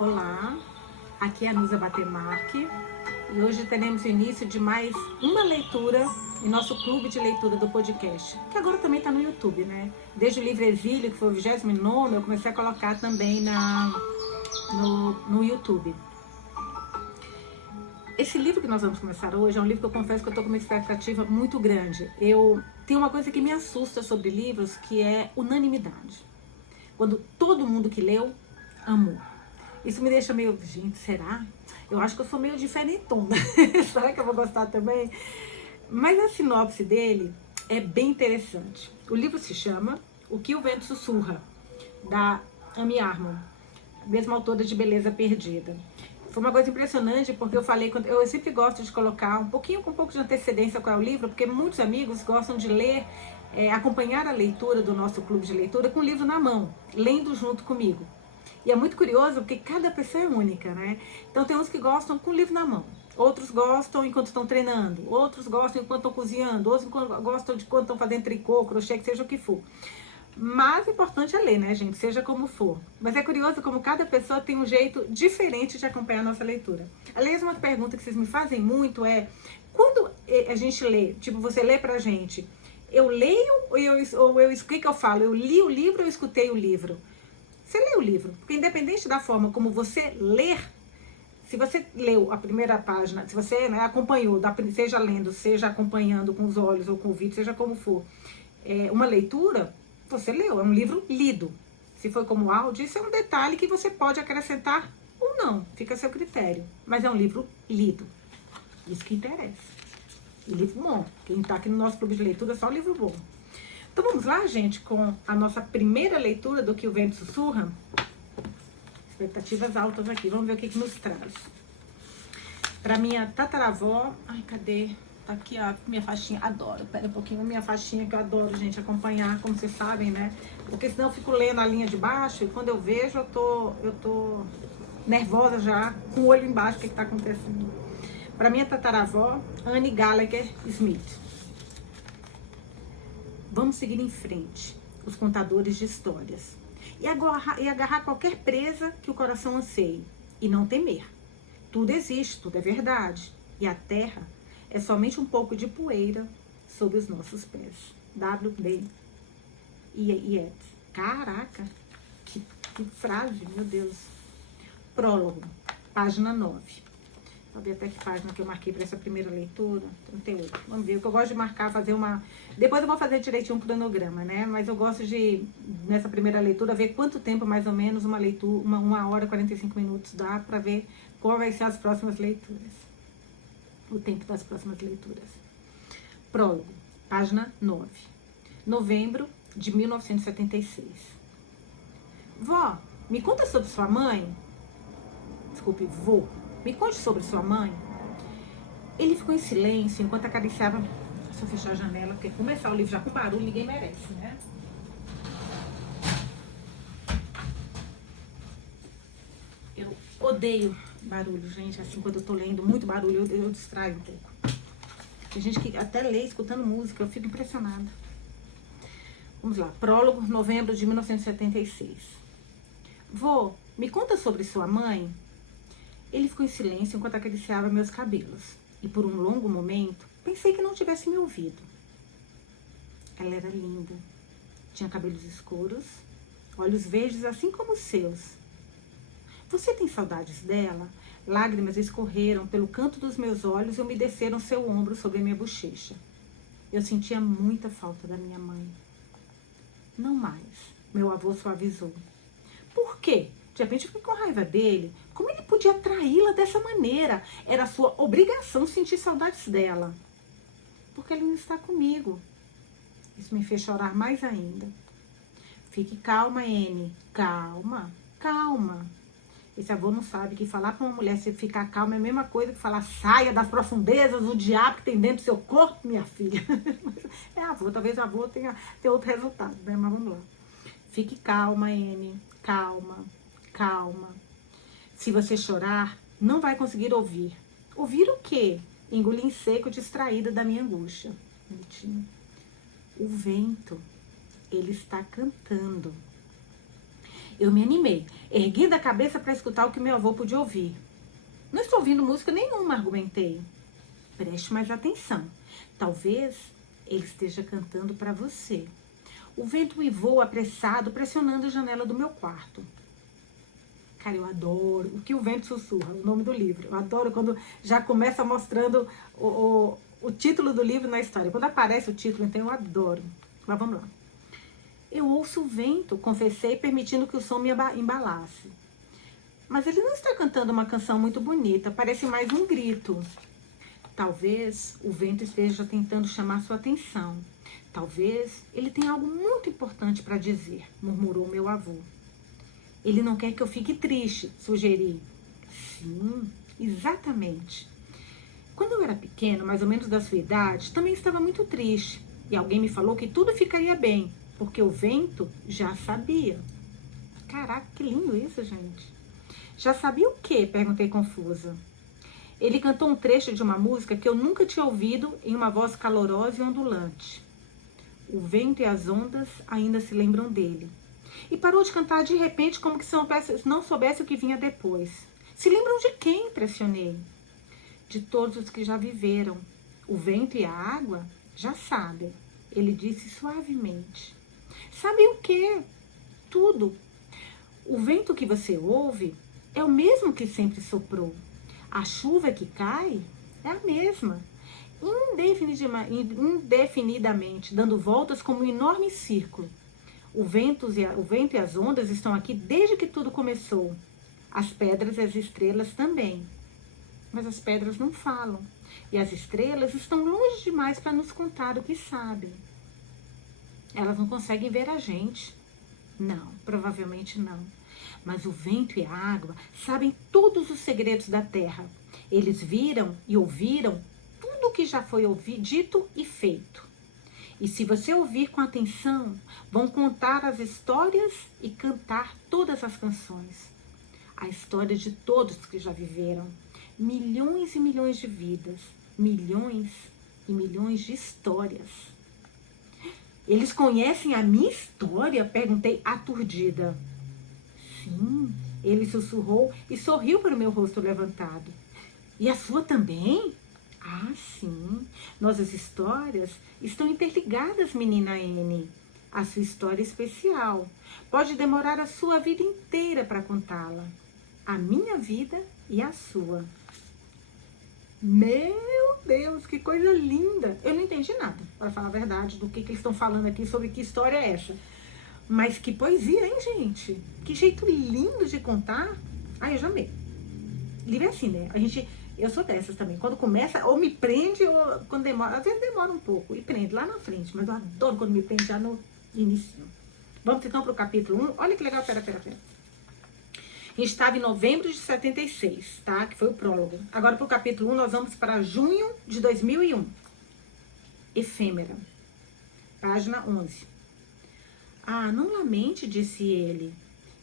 Olá, aqui é a Nusa Batemarque e hoje teremos o início de mais uma leitura em nosso clube de leitura do podcast, que agora também está no YouTube, né? Desde o livro Exílio, que foi o 29º, eu comecei a colocar também no YouTube. Esse livro que nós vamos começar hoje é um livro que eu confesso que eu estou com uma expectativa muito grande. Eu tenho uma coisa que me assusta sobre livros, que é unanimidade. Quando todo mundo que leu, amou. Isso me deixa meio, gente, será? Eu acho que eu sou meio diferentona. Será que eu vou gostar também? Mas a sinopse dele é bem interessante. O livro se chama O que o Vento Sussurra, da Amy Armon, mesma autora de Beleza Perdida. Foi uma coisa impressionante, porque eu sempre gosto de colocar com um pouco de antecedência qual é o livro, porque muitos amigos gostam de ler, acompanhar a leitura do nosso clube de leitura com o livro na mão, lendo junto comigo. E é muito curioso, porque cada pessoa é única, né? Então tem uns que gostam com o livro na mão, outros gostam enquanto estão treinando, outros gostam enquanto estão cozinhando, outros gostam de quando estão fazendo tricô, crochê, que seja o que for. Mas o importante é ler, né, gente? Seja como for. Mas é curioso como cada pessoa tem um jeito diferente de acompanhar a nossa leitura. Aliás, uma pergunta que vocês me fazem muito é: quando a gente lê, tipo, você lê pra gente, eu leio ou o que eu falo? Eu li o livro ou eu escutei o livro? Você lê o livro, porque independente da forma como você ler, se você leu a primeira página, se você acompanhou, seja lendo, seja acompanhando com os olhos ou com o ouvido, seja como for, uma leitura, você leu, é um livro lido. Se for como áudio, isso é um detalhe que você pode acrescentar ou não, fica a seu critério. Mas é um livro lido, isso que interessa. E livro bom, quem está aqui no nosso clube de leitura, só livro bom. Então vamos lá, gente, com a nossa primeira leitura do Que o Vento Sussurra. Expectativas altas aqui, vamos ver o que nos traz. Para minha tataravó, ai, cadê? Tá aqui a minha faixinha, adoro, pera um pouquinho, a minha faixinha que eu adoro, gente, acompanhar, como vocês sabem, né? Porque senão eu fico lendo a linha de baixo e quando eu vejo eu tô nervosa já, com o olho embaixo, o que tá acontecendo. Para minha tataravó, Anne Gallagher Smith. Vamos seguir em frente, os contadores de histórias, e agarrar qualquer presa que o coração anseie, e não temer. Tudo existe, tudo é verdade, e a terra é somente um pouco de poeira sob os nossos pés. W.B. Yeats. Caraca, que frase, meu Deus. Prólogo, página 9. Vou ver até que página que eu marquei para essa primeira leitura. 38. Vamos ver. O que eu gosto de marcar, fazer uma... Depois eu vou fazer direitinho um cronograma, né? Mas eu gosto de, nessa primeira leitura, ver quanto tempo, mais ou menos, uma leitura, 1 hora e 45 minutos dá para ver qual vai ser as próximas leituras. O tempo das próximas leituras. Prólogo, página 9. Novembro de 1976. Vó, me conta sobre sua mãe? Desculpe, vô. Me conte sobre sua mãe. Ele ficou em silêncio enquanto acariciava... Deixa eu fechar a janela, porque começar o livro já com barulho, ninguém merece, né? Eu odeio barulho, gente. Assim, quando eu tô lendo muito barulho, eu distraio um pouco. Tem gente que até lê escutando música, eu fico impressionada. Vamos lá. Prólogo, novembro de 1976. Vô, me conta sobre sua mãe? Ele ficou em silêncio enquanto acariciava meus cabelos. E por um longo momento, pensei que não tivesse me ouvido. Ela era linda. Tinha cabelos escuros, olhos verdes assim como os seus. Você tem saudades dela? Lágrimas escorreram pelo canto dos meus olhos e umedeceram seu ombro sobre minha bochecha. Eu sentia muita falta da minha mãe. Não mais, meu avô suavizou. Por quê? De repente eu fiquei com raiva dele. Como ele podia traí-la dessa maneira? Era sua obrigação sentir saudades dela. Porque ela não está comigo. Isso me fez chorar mais ainda. Fique calma, Anne. Calma, calma. Esse avô não sabe que falar para uma mulher se ficar calma é a mesma coisa que falar saia das profundezas do diabo que tem dentro do seu corpo, minha filha. É avô, talvez o avô tenha outro resultado, né? Mas vamos lá. Fique calma, Anne. Calma. Calma. Se você chorar, não vai conseguir ouvir. Ouvir o quê? Engoli em seco, distraída da minha angústia. O vento, ele está cantando. Eu me animei, ergui da cabeça para escutar o que meu avô podia ouvir. Não estou ouvindo música nenhuma, argumentei. Preste mais atenção. Talvez ele esteja cantando para você. O vento uivou apressado, pressionando a janela do meu quarto. Cara, eu adoro o que o vento sussurra, o nome do livro. Eu adoro quando já começa mostrando o título do livro na história. Quando aparece o título, então eu adoro. Mas vamos lá. Eu ouço o vento, confessei, permitindo que o som me embalasse. Mas ele não está cantando uma canção muito bonita, parece mais um grito. Talvez o vento esteja tentando chamar sua atenção. Talvez ele tenha algo muito importante para dizer, murmurou meu avô. Ele não quer que eu fique triste, sugeri. Sim, exatamente. Quando eu era pequeno, mais ou menos da sua idade, também estava muito triste. E alguém me falou que tudo ficaria bem, porque o vento já sabia. Caraca, que lindo isso, gente. Já sabia o quê? Perguntei confusa. Ele cantou um trecho de uma música que eu nunca tinha ouvido em uma voz calorosa e ondulante. O vento e as ondas ainda se lembram dele. E parou de cantar de repente como que não soubesse o que vinha depois. Se lembram de quem? Pressionei. De todos os que já viveram. O vento e a água já sabem. Ele disse suavemente. Sabem o quê? Tudo. O vento que você ouve é o mesmo que sempre soprou. A chuva que cai é a mesma. Indefinidamente, dando voltas como um enorme círculo. O vento e as ondas estão aqui desde que tudo começou. As pedras e as estrelas também. Mas as pedras não falam. E as estrelas estão longe demais para nos contar o que sabem. Elas não conseguem ver a gente. Não, provavelmente não. Mas o vento e a água sabem todos os segredos da terra. Eles viram e ouviram tudo o que já foi dito e feito. E se você ouvir com atenção, vão contar as histórias e cantar todas as canções. A história de todos que já viveram. Milhões e milhões de vidas. Milhões e milhões de histórias. Eles conhecem a minha história? Perguntei aturdida. Sim, ele sussurrou e sorriu para o meu rosto levantado. E a sua também? Ah, sim. Nossas histórias estão interligadas, menina N. A sua história é especial. Pode demorar a sua vida inteira para contá-la. A minha vida e a sua. Meu Deus, que coisa linda. Eu não entendi nada, para falar a verdade, do que eles estão falando aqui, sobre que história é essa. Mas que poesia, hein, gente? Que jeito lindo de contar. Ai, eu já amei. Livro é assim, né? Eu sou dessas também. Quando começa, ou me prende, ou quando demora. Às vezes demora um pouco e prende lá na frente. Mas eu adoro quando me prende já no início. Vamos então para o capítulo 1. Olha que legal, pera. A gente estava em novembro de 76, tá? Que foi o prólogo. Agora para o capítulo 1 nós vamos para junho de 2001. Efêmera. Página 11. Ah, não lamente, disse ele,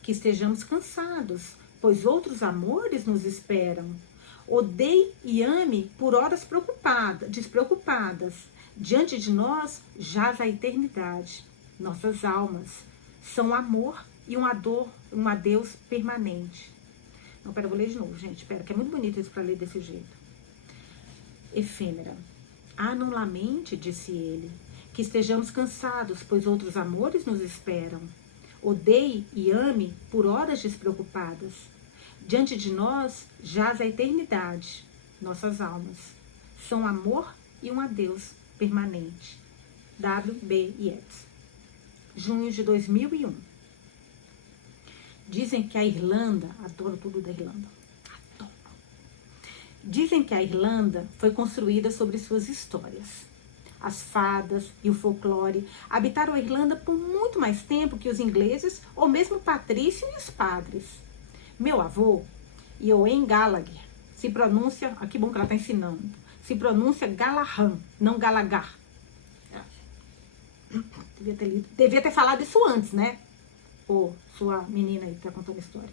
que estejamos cansados, pois outros amores nos esperam. Odeie e ame por horas despreocupadas. Diante de nós jaz a eternidade. Nossas almas são amor e um adeus permanente. Não, pera, eu vou ler de novo, gente. Pera, que é muito bonito isso para ler desse jeito. Efêmera. Ah, não lamente, disse ele, que estejamos cansados, pois outros amores nos esperam. Odeie e ame por horas despreocupadas. Diante de nós jaz a eternidade. Nossas almas são amor e um adeus permanente. W.B. Yeats. Junho de 2001. Dizem que a Irlanda, adoro tudo da Irlanda, adoro. Dizem que a Irlanda foi construída sobre suas histórias. As fadas e o folclore habitaram a Irlanda por muito mais tempo que os ingleses ou mesmo Patrício e os padres. Meu avô, Eoin Gallagher, se pronuncia, que bom que ela está ensinando, se pronuncia Galahad, não Gallagher. Devia ter falado isso antes, né? Ô, sua menina aí que tá contando a história.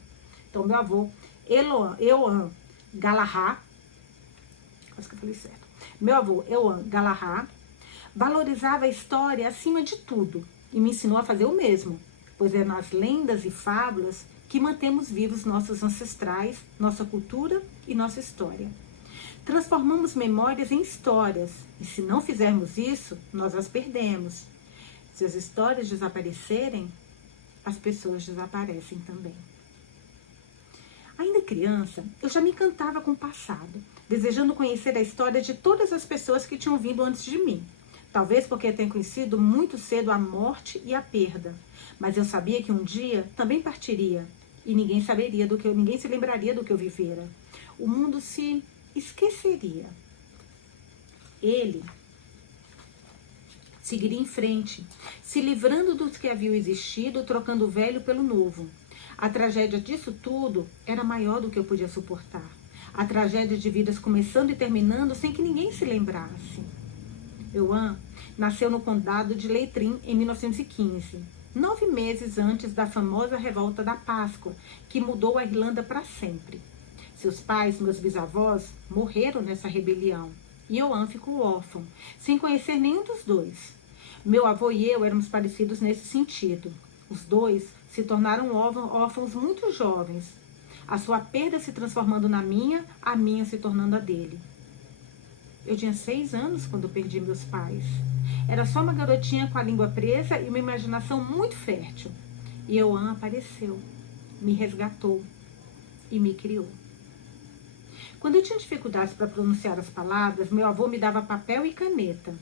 Então, meu avô, Eoin Gallagher, acho que eu falei certo. Meu avô, Eoin Gallagher, valorizava a história acima de tudo e me ensinou a fazer o mesmo, pois é nas lendas e fábulas que mantemos vivos nossos ancestrais, nossa cultura e nossa história. Transformamos memórias em histórias, e se não fizermos isso, nós as perdemos. Se as histórias desaparecerem, as pessoas desaparecem também. Ainda criança, eu já me encantava com o passado, desejando conhecer a história de todas as pessoas que tinham vindo antes de mim. Talvez porque eu tenha conhecido muito cedo a morte e a perda, mas eu sabia que um dia também partiria e ninguém se lembraria do que eu vivera. O mundo se esqueceria. Ele seguiria em frente, se livrando dos que haviam existido, trocando o velho pelo novo. A tragédia disso tudo era maior do que eu podia suportar. A tragédia de vidas começando e terminando sem que ninguém se lembrasse. Euan nasceu no condado de Leitrim em 1915, 9 meses antes da famosa revolta da Páscoa, que mudou a Irlanda para sempre. Seus pais, meus bisavós, morreram nessa rebelião e Euan ficou órfão, sem conhecer nenhum dos dois. Meu avô e eu éramos parecidos nesse sentido. Os dois se tornaram órfãos muito jovens, a sua perda se transformando na minha, a minha se tornando a dele. Eu tinha 6 anos quando perdi meus pais. Era só uma garotinha com a língua presa e uma imaginação muito fértil. E Euan apareceu, me resgatou e me criou. Quando eu tinha dificuldades para pronunciar as palavras, meu avô me dava papel e caneta.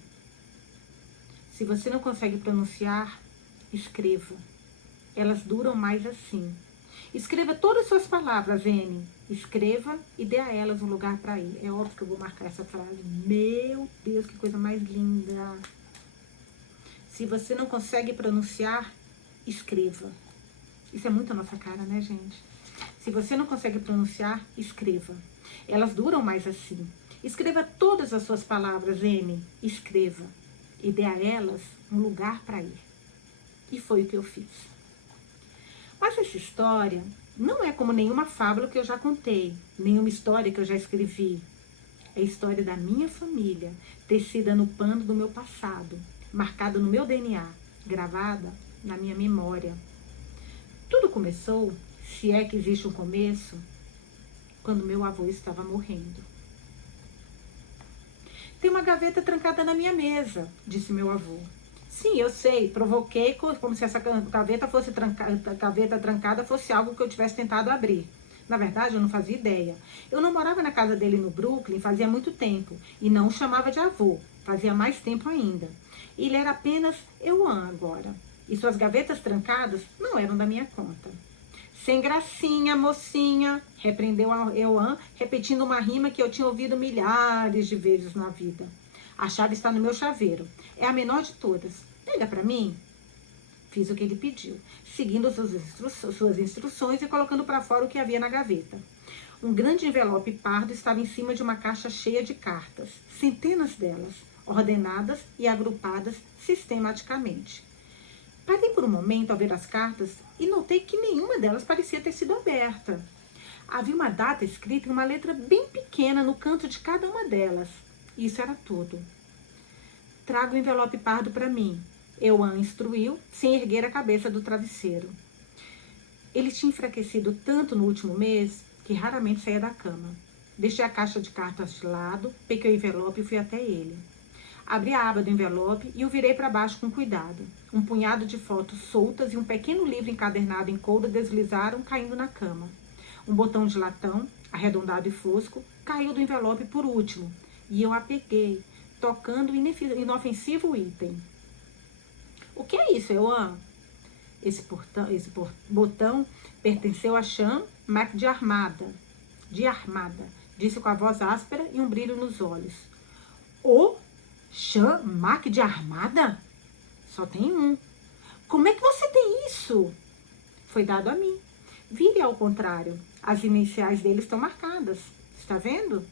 Se você não consegue pronunciar, escreva. Elas duram mais assim. Escreva todas as suas palavras, N. Escreva e dê a elas um lugar para ir. É óbvio que eu vou marcar essa frase. Meu Deus, que coisa mais linda. Se você não consegue pronunciar, escreva. Isso é muito a nossa cara, né, gente? Se você não consegue pronunciar, escreva. Elas duram mais assim. Escreva todas as suas palavras, M. Escreva. E dê a elas um lugar para ir. E foi o que eu fiz. Mas essa história não é como nenhuma fábula que eu já contei, nenhuma história que eu já escrevi. É a história da minha família, tecida no pano do meu passado, marcada no meu DNA, gravada na minha memória. Tudo começou, se é que existe um começo, quando meu avô estava morrendo. Tem uma gaveta trancada na minha mesa, disse meu avô. Sim, eu sei, provoquei como se essa gaveta trancada fosse algo que eu tivesse tentado abrir. Na verdade, eu não fazia ideia. Eu não morava na casa dele no Brooklyn fazia muito tempo e não o chamava de avô, fazia mais tempo ainda. Ele era apenas Euan agora, e suas gavetas trancadas não eram da minha conta. Sem gracinha, mocinha, repreendeu Euan, repetindo uma rima que eu tinha ouvido milhares de vezes na vida. A chave está no meu chaveiro. É a menor de todas. Pega para mim. Fiz o que ele pediu, seguindo suas instruções e colocando para fora o que havia na gaveta. Um grande envelope pardo estava em cima de uma caixa cheia de cartas, centenas delas, ordenadas e agrupadas sistematicamente. Parei por um momento ao ver as cartas e notei que nenhuma delas parecia ter sido aberta. Havia uma data escrita em uma letra bem pequena no canto de cada uma delas. Isso era tudo. Traga o envelope pardo para mim. Euan instruiu, sem erguer a cabeça do travesseiro. Ele tinha enfraquecido tanto no último mês que raramente saía da cama. Deixei a caixa de cartas de lado, peguei o envelope e fui até ele. Abri a aba do envelope e o virei para baixo com cuidado. Um punhado de fotos soltas e um pequeno livro encadernado em couro deslizaram, caindo na cama. Um botão de latão, arredondado e fosco, caiu do envelope por último, e eu a peguei, tocando o inofensivo item. O que é isso, Euan? Esse botão pertenceu a Sean McDiarmada, disse com a voz áspera e um brilho nos olhos. O Sean McDiarmada? Só tem um. Como é que você tem isso? Foi dado a mim. Vire ao contrário. As iniciais dele estão marcadas. Está vendo?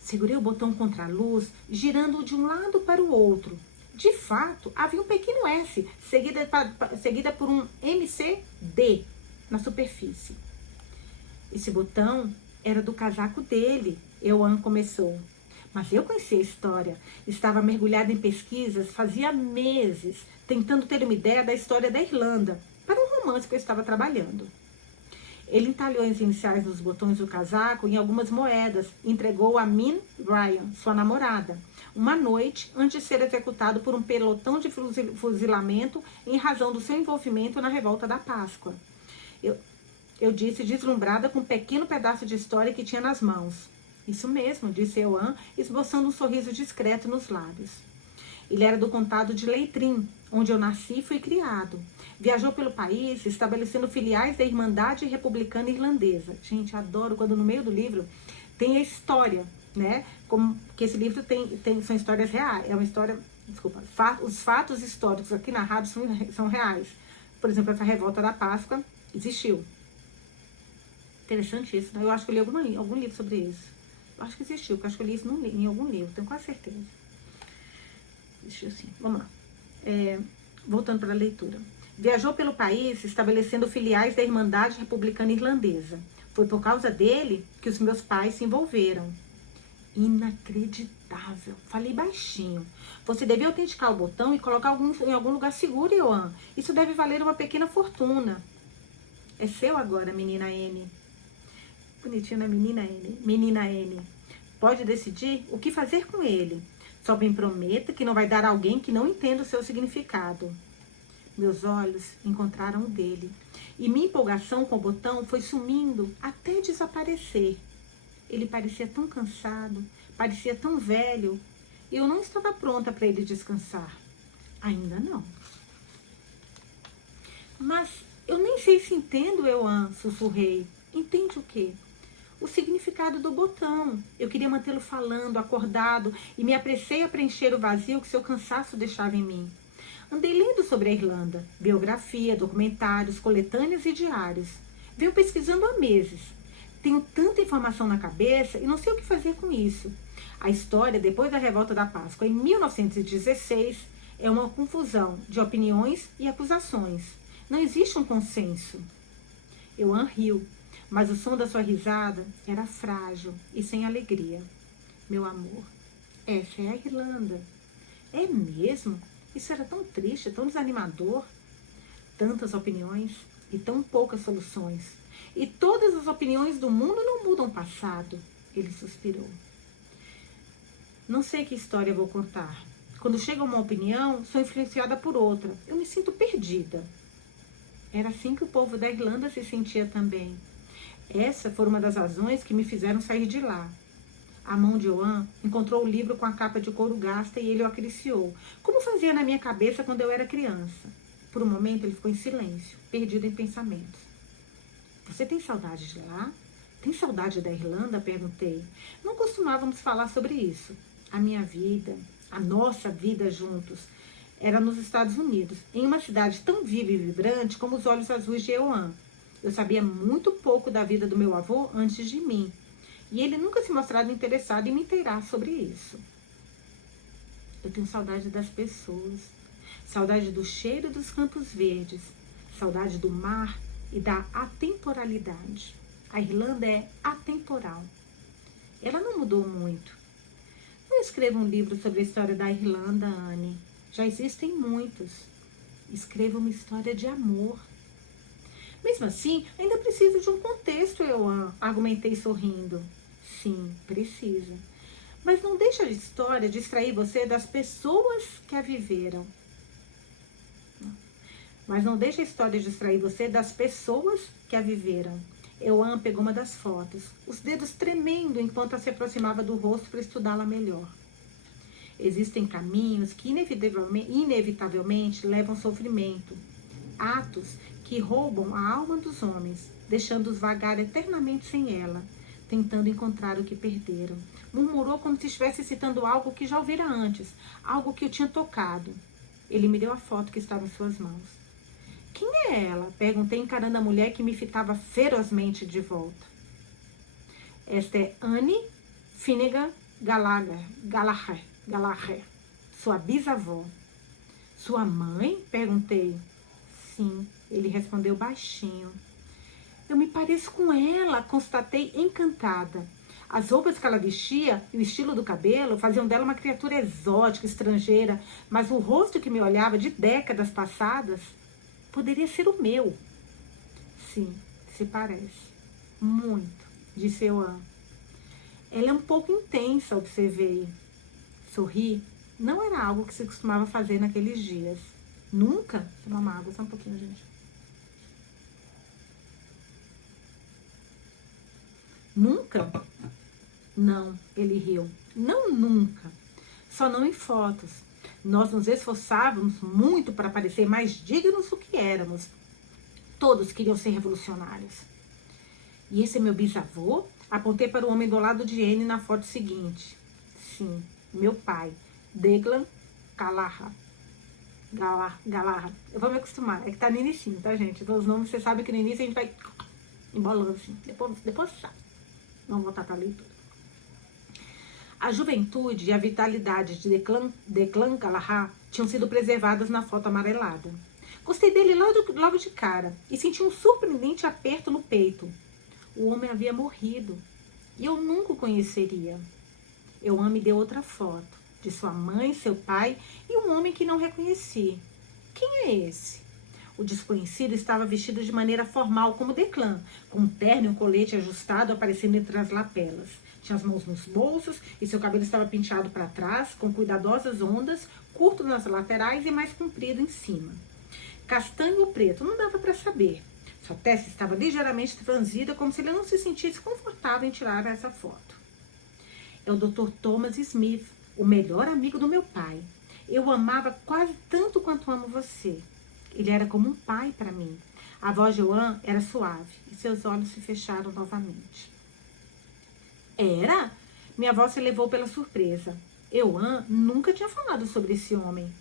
Segurei o botão contra a luz, girando-o de um lado para o outro. De fato, havia um pequeno S, seguida por um MCD na superfície. Esse botão era do casaco dele, Euan começou. Mas eu conhecia a história. Estava mergulhada em pesquisas fazia meses, tentando ter uma ideia da história da Irlanda, para um romance que eu estava trabalhando. Ele entalhou as iniciais dos botões do casaco em algumas moedas e entregou a Min Ryan, sua namorada, uma noite antes de ser executado por um pelotão de fuzilamento em razão do seu envolvimento na revolta da Páscoa. Eu disse, deslumbrada com um pequeno pedaço de história que tinha nas mãos. Isso mesmo, disse Eoan, esboçando um sorriso discreto nos lábios. Ele era do condado de Leitrim, onde eu nasci e fui criado. Viajou pelo país, estabelecendo filiais da Irmandade Republicana Irlandesa. Gente, adoro quando no meio do livro tem a história, né? Como que esse livro são histórias reais. É uma história, desculpa, os fatos históricos aqui narrados são reais. Por exemplo, essa revolta da Páscoa existiu. Interessante isso, né? Eu acho que eu li algum livro sobre isso. Eu acho que existiu, porque eu acho que eu li isso em algum livro, tenho quase certeza. Existiu sim. Vamos lá. Voltando para a leitura. Viajou pelo país estabelecendo filiais da Irmandade Republicana Irlandesa. Foi por causa dele que os meus pais se envolveram. Inacreditável. Falei baixinho. Você deve autenticar o botão e colocar em algum lugar seguro, Eoan. Isso deve valer uma pequena fortuna. É seu agora, menina N. Bonitinho, né? Menina N. Pode decidir o que fazer com ele. Só me prometa que não vai dar a alguém que não entenda o seu significado. Meus olhos encontraram o dele. E minha empolgação com o botão foi sumindo até desaparecer. Ele parecia tão cansado, parecia tão velho. E eu não estava pronta para ele descansar. Ainda não. Mas eu nem sei se entendo, Eoan, sussurrei. Entende o quê? O significado do botão. Eu queria mantê-lo falando, acordado, e me apressei a preencher o vazio que seu cansaço deixava em mim. Andei lendo sobre a Irlanda, biografia, documentários, coletâneas e diários. Venho pesquisando há meses. Tenho tanta informação na cabeça e não sei o que fazer com isso. A história, depois da revolta da Páscoa, em 1916, é uma confusão de opiniões e acusações. Não existe um consenso. Eoan riu. Mas o som da sua risada era frágil e sem alegria. Meu amor, essa é a Irlanda. É mesmo? Isso era tão triste, tão desanimador. Tantas opiniões e tão poucas soluções. E todas as opiniões do mundo não mudam o passado. Ele suspirou. Não sei que história vou contar. Quando chega uma opinião, sou influenciada por outra. Eu me sinto perdida. Era assim que o povo da Irlanda se sentia também. Essa foi uma das razões que me fizeram sair de lá. A mão de Eoan encontrou o livro com a capa de couro gasta e ele o acariciou, como fazia na minha cabeça quando eu era criança. Por um momento ele ficou em silêncio, perdido em pensamentos. Você tem saudade de lá? Tem saudade da Irlanda? Perguntei. Não costumávamos falar sobre isso. A minha vida, a nossa vida juntos, era nos Estados Unidos, em uma cidade tão viva e vibrante como os olhos azuis de Eoan. Eu sabia muito pouco da vida do meu avô antes de mim. E ele nunca se mostrava interessado em me inteirar sobre isso. Eu tenho saudade das pessoas. Saudade do cheiro dos campos verdes. Saudade do mar e da atemporalidade. A Irlanda é atemporal. Ela não mudou muito. Não escreva um livro sobre a história da Irlanda, Anne. Já existem muitos. Escreva uma história de amor. Mesmo assim, ainda preciso de um contexto, Eoan, argumentei sorrindo. Sim, precisa. Mas não deixa a história distrair você das pessoas que a viveram. Mas não deixa a história distrair você das pessoas que a viveram. Eoan pegou uma das fotos, os dedos tremendo enquanto a se aproximava do rosto para estudá-la melhor. Existem caminhos que inevitavelmente levam ao sofrimento. Atos que roubam a alma dos homens, deixando-os vagar eternamente sem ela, tentando encontrar o que perderam. Murmurou como se estivesse citando algo que já ouvira antes, algo que o tinha tocado. Ele me deu a foto que estava em suas mãos. Quem é ela? Perguntei, encarando a mulher que me fitava ferozmente de volta. Esta é Anne Finnegan Gallagher, sua bisavó. Sua mãe? Perguntei. Sim, ele respondeu baixinho. Eu me pareço com ela, constatei encantada. As roupas que ela vestia e o estilo do cabelo faziam dela uma criatura exótica, estrangeira, mas o rosto que me olhava de décadas passadas poderia ser o meu. Sim, se parece. Muito, disse Euan. Ela é um pouco intensa, observei. Sorri não era algo que se costumava fazer naqueles dias. Nunca? Tomar uma água, só um pouquinho, gente. Nunca? Não, ele riu. Não nunca. Só não em fotos. Nós nos esforçávamos muito para parecer mais dignos do que éramos. Todos queriam ser revolucionários. E esse é meu bisavô? Apontei para o homem do lado de Anne na foto seguinte. Sim, meu pai, Declan Galarra. Eu vou me acostumar. É que tá no início, tá, gente? Então, os nomes, você sabe que no início a gente vai embolando assim. Depois sabe. Vamos voltar para a leitura. A juventude e a vitalidade de Declan Galarra tinham sido preservadas na foto amarelada. Gostei dele logo de cara e senti um surpreendente aperto no peito. O homem havia morrido e eu nunca o conheceria. Euan me deu outra foto de sua mãe, seu pai e um homem que não reconheci. Quem é esse? O desconhecido estava vestido de maneira formal, como Declan, com um terno e um colete ajustado aparecendo entre as lapelas. Tinha as mãos nos bolsos e seu cabelo estava penteado para trás, com cuidadosas ondas, curto nas laterais e mais comprido em cima. Castanho ou preto, não dava para saber. Sua testa estava ligeiramente franzida, como se ele não se sentisse confortável em tirar essa foto. É o Dr. Thomas Smith, o melhor amigo do meu pai. Eu o amava quase tanto quanto amo você. Ele era como um pai para mim. A voz de Euan era suave e seus olhos se fecharam novamente. Era? Minha avó se levou pela surpresa. Euan nunca tinha falado sobre esse homem.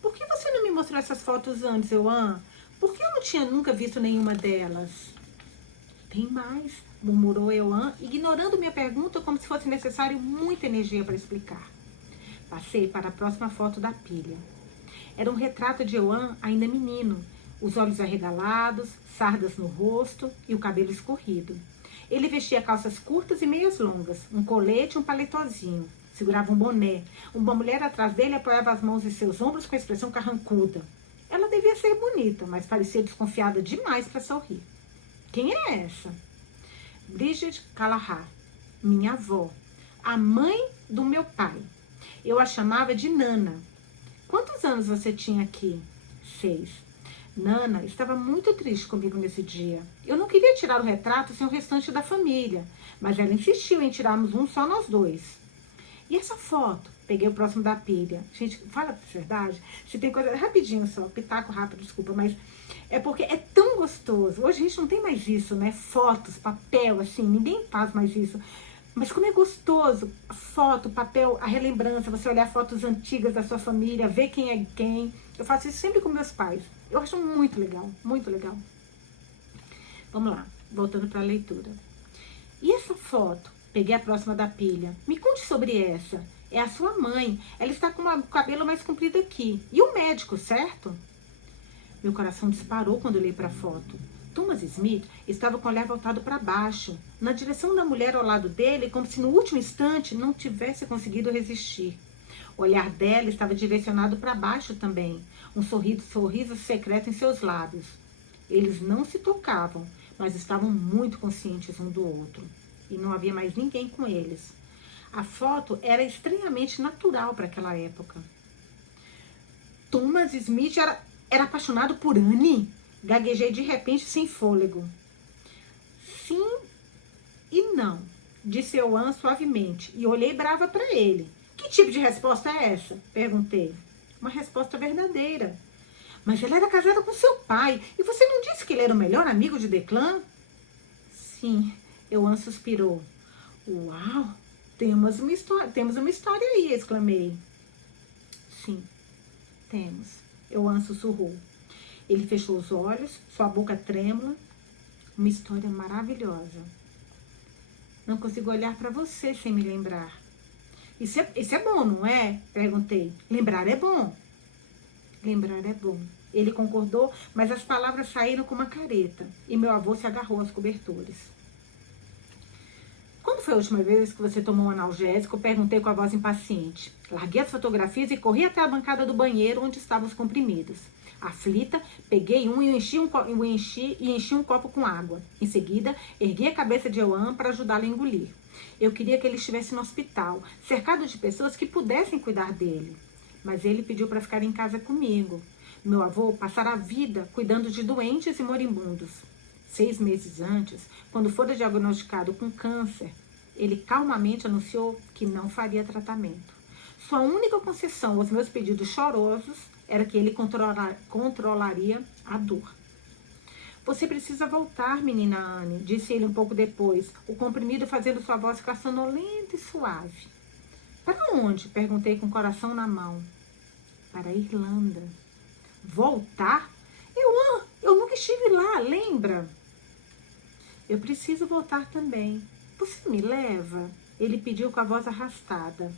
Por que você não me mostrou essas fotos antes, Euan? Por que eu não tinha nunca visto nenhuma delas? Tem mais, murmurou Euan, ignorando minha pergunta como se fosse necessário muita energia para explicar. Passei para a próxima foto da pilha. Era um retrato de Euan ainda menino, os olhos arregalados, sardas no rosto e o cabelo escorrido. Ele vestia calças curtas e meias longas, um colete e um paletozinho. Segurava um boné. Uma mulher atrás dele apoiava as mãos em seus ombros com expressão carrancuda. Ela devia ser bonita, mas parecia desconfiada demais para sorrir. Quem é essa? Bridget Galarra, minha avó, a mãe do meu pai. Eu a chamava de Nana. Quantos anos você tinha aqui? 6. Nana estava muito triste comigo nesse dia. Eu não queria tirar o retrato sem o restante da família, mas ela insistiu em tirarmos um só nós dois. E essa foto? Peguei o próximo da pilha. Gente, fala a verdade. Se tem coisa... Rapidinho só, pitaco rápido, desculpa, mas é porque é tão gostoso. Hoje a gente não tem mais isso, né? Fotos, papel, assim, ninguém faz mais isso. Mas como é gostoso, foto, papel, a relembrança, você olhar fotos antigas da sua família, ver quem é quem. Eu faço isso sempre com meus pais. Eu acho muito legal, muito legal. Vamos lá, voltando para a leitura. E essa foto? Peguei a próxima da pilha. Me conte sobre essa. É a sua mãe. Ela está com o cabelo mais comprido aqui. E o médico, certo? Meu coração disparou quando olhei para a foto. Thomas Smith estava com o olhar voltado para baixo, na direção da mulher ao lado dele, como se no último instante não tivesse conseguido resistir. O olhar dela estava direcionado para baixo também, um sorriso secreto em seus lábios. Eles não se tocavam, mas estavam muito conscientes um do outro. E não havia mais ninguém com eles. A foto era estranhamente natural para aquela época. Thomas Smith era apaixonado por Anne? Gaguejei de repente sem fôlego. Sim e não, disse Euan suavemente, e olhei brava para ele. Que tipo de resposta é essa? Perguntei. Uma resposta verdadeira. Mas ela era casada com seu pai, e você não disse que ele era o melhor amigo de Declan? Sim, Euan suspirou. Uau, temos uma história aí, exclamei. Sim, temos, Euan sussurrou. Ele fechou os olhos, sua boca trêmula. Uma história maravilhosa. Não consigo olhar para você sem me lembrar. Isso é bom, não é? Perguntei. Lembrar é bom. Lembrar é bom. Ele concordou, mas as palavras saíram com uma careta. E meu avô se agarrou aos cobertores. Quando foi a última vez que você tomou um analgésico? Perguntei com a voz impaciente. Larguei as fotografias e corri até a bancada do banheiro onde estavam os comprimidos. Aflita, peguei um e enchi um copo com água. Em seguida, ergui a cabeça de Euan para ajudá-lo a engolir. Eu queria que ele estivesse no hospital, cercado de pessoas que pudessem cuidar dele. Mas ele pediu para ficar em casa comigo. Meu avô passara a vida cuidando de doentes e moribundos. 6 meses antes, quando fora diagnosticado com câncer, ele calmamente anunciou que não faria tratamento. Sua única concessão aos meus pedidos chorosos era que ele controlaria a dor. Você precisa voltar, menina Anne, disse ele um pouco depois, o comprimido fazendo sua voz ficar sonolenta e suave. Para onde? Perguntei com o coração na mão. Para a Irlanda. Voltar? Eu nunca estive lá, lembra? Eu preciso voltar também. Você me leva? Ele pediu com a voz arrastada.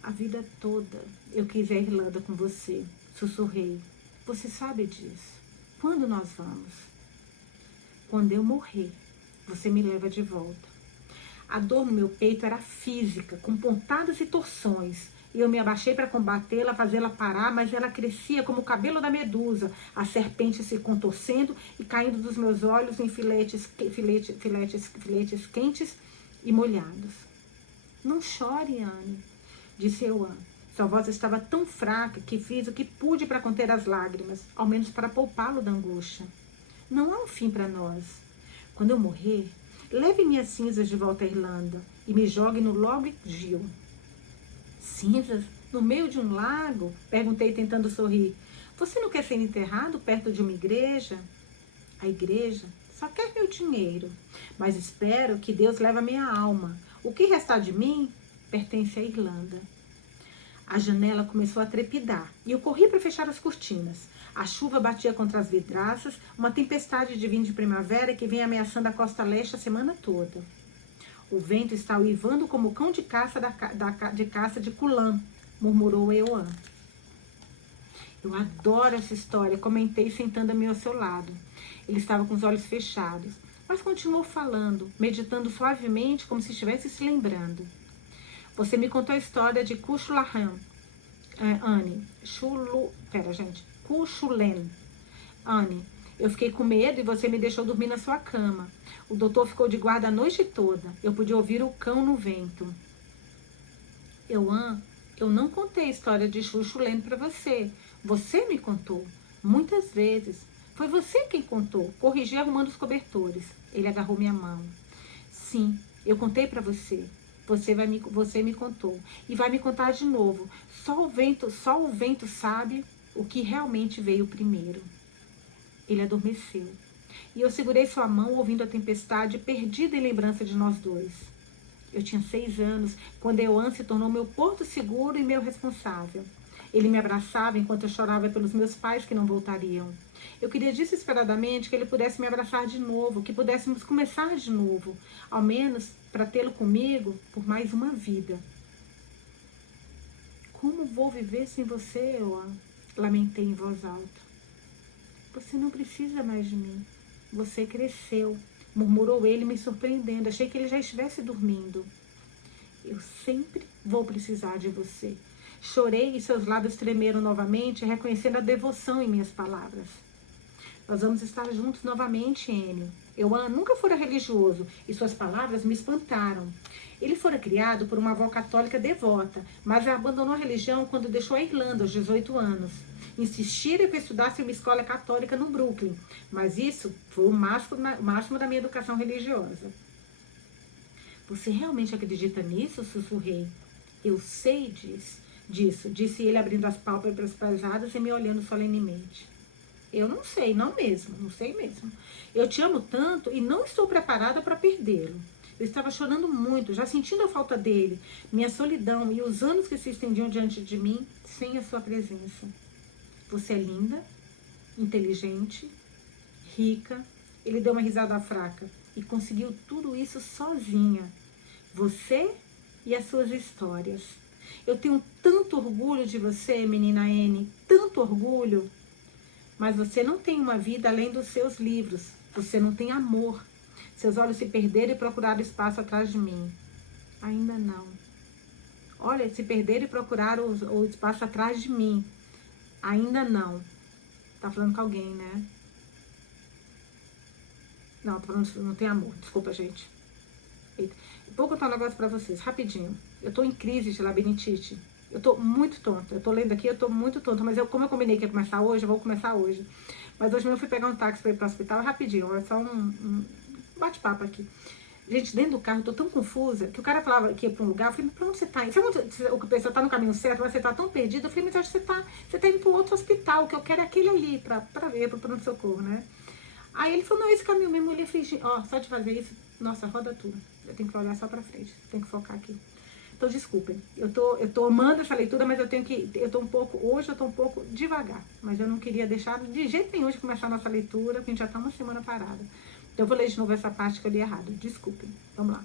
A vida toda eu quis ir à Irlanda com você, sussurrei. Você sabe disso. Quando nós vamos? Quando eu morrer, você me leva de volta. A dor no meu peito era física, com pontadas e torções. E eu me abaixei para combatê-la, fazê-la parar, mas ela crescia como o cabelo da medusa, a serpente se contorcendo e caindo dos meus olhos em filetes quentes e molhados. Não chore, Anne, disse Euan. Sua voz estava tão fraca que fiz o que pude para conter as lágrimas, ao menos para poupá-lo da angústia. Não há um fim para nós. Quando eu morrer, leve minhas cinzas de volta à Irlanda e me jogue no Lough Gill. Cinzas? No meio de um lago? Perguntei tentando sorrir. Você não quer ser enterrado perto de uma igreja? A igreja só quer meu dinheiro, mas espero que Deus leve a minha alma. O que restar de mim pertence à Irlanda. A janela começou a trepidar e eu corri para fechar as cortinas. A chuva batia contra as vidraças, uma tempestade de vinho de primavera que vem ameaçando a costa leste a semana toda. O vento está uivando como o cão de caça de caça de Culam, murmurou Euan. Eu adoro essa história, comentei sentando-me ao seu lado. Ele estava com os olhos fechados, mas continuou falando, meditando suavemente como se estivesse se lembrando. Você me contou a história de Cuchulainn, Anne. Cuchulainn. Anne, eu fiquei com medo e você me deixou dormir na sua cama. O doutor ficou de guarda a noite toda. Eu podia ouvir o cão no vento. Euan, eu não contei a história de Cuchulainn para você. Você me contou. Muitas vezes. Foi você quem contou. Corrigi arrumando os cobertores. Ele agarrou minha mão. Sim, eu contei para você. Você me contou. E vai me contar de novo. Só o vento sabe o que realmente veio primeiro. Ele adormeceu. E eu segurei sua mão ouvindo a tempestade, perdida em lembrança de nós dois. Eu tinha 6 anos, quando Euan se tornou meu porto seguro e meu responsável. Ele me abraçava enquanto eu chorava pelos meus pais que não voltariam. Eu queria desesperadamente que ele pudesse me abraçar de novo, que pudéssemos começar de novo, ao menos para tê-lo comigo por mais uma vida. Como vou viver sem você, Euan? Lamentei em voz alta. Você não precisa mais de mim. Você cresceu, murmurou ele, me surpreendendo. Achei que ele já estivesse dormindo. Eu sempre vou precisar de você. Chorei e seus lábios tremeram novamente, reconhecendo a devoção em minhas palavras. Nós vamos estar juntos novamente, Enio. Euan nunca fora religioso e suas palavras me espantaram. Ele fora criado por uma avó católica devota, mas abandonou a religião quando deixou a Irlanda aos 18 anos. Insistira que eu estudasse em uma escola católica no Brooklyn, mas isso foi o máximo da minha educação religiosa. Você realmente acredita nisso? Sussurrei. Eu sei disso, disse ele abrindo as pálpebras pesadas e me olhando solenemente. Eu não sei, não sei mesmo. Eu te amo tanto e não estou preparada para perdê-lo. Eu estava chorando muito, já sentindo a falta dele, minha solidão e os anos que se estendiam diante de mim sem a sua presença. Você é linda, inteligente, rica. Ele deu uma risada fraca e conseguiu tudo isso sozinha. Você e as suas histórias. Eu tenho tanto orgulho de você, menina Anne, tanto orgulho. Mas você não tem uma vida além dos seus livros. Você não tem amor. Seus olhos se perderam e procuraram espaço atrás de mim. Ainda não. Olha, se perderam e procuraram o espaço atrás de mim. Ainda não. Tá falando com alguém, né? Não, tô falando, não tem amor. Desculpa, gente. Eita. Vou contar um negócio pra vocês, rapidinho. Eu tô em crise de labirintite. Eu tô muito tonta. Eu tô lendo aqui, eu tô muito tonta. Mas como eu combinei que ia começar hoje, eu vou começar hoje. Mas hoje mesmo eu fui pegar um táxi pra ir pro hospital, rapidinho. É só um bate-papo aqui. Gente, dentro do carro, eu tô tão confusa, que o cara falava que ia pra um lugar, eu falei, pra onde você tá indo? Sabe quando o pessoal tá no caminho certo, mas você tá tão perdida? Eu falei, mas acho que você tá indo pro outro hospital, o que eu quero é aquele ali, pra ver, pro pronto-socorro, né? Aí ele falou, não, esse caminho mesmo. Eu falei, ó, só de fazer isso, nossa, roda tudo. Eu tenho que olhar só pra frente, tenho que focar aqui. Então, desculpem, eu tô amando essa leitura, mas hoje eu tô um pouco devagar. Mas eu não queria deixar de jeito nenhum de começar a nossa leitura, porque a gente já tá uma semana parada. Então, eu vou ler de novo essa parte que eu li errado. Desculpem. Vamos lá.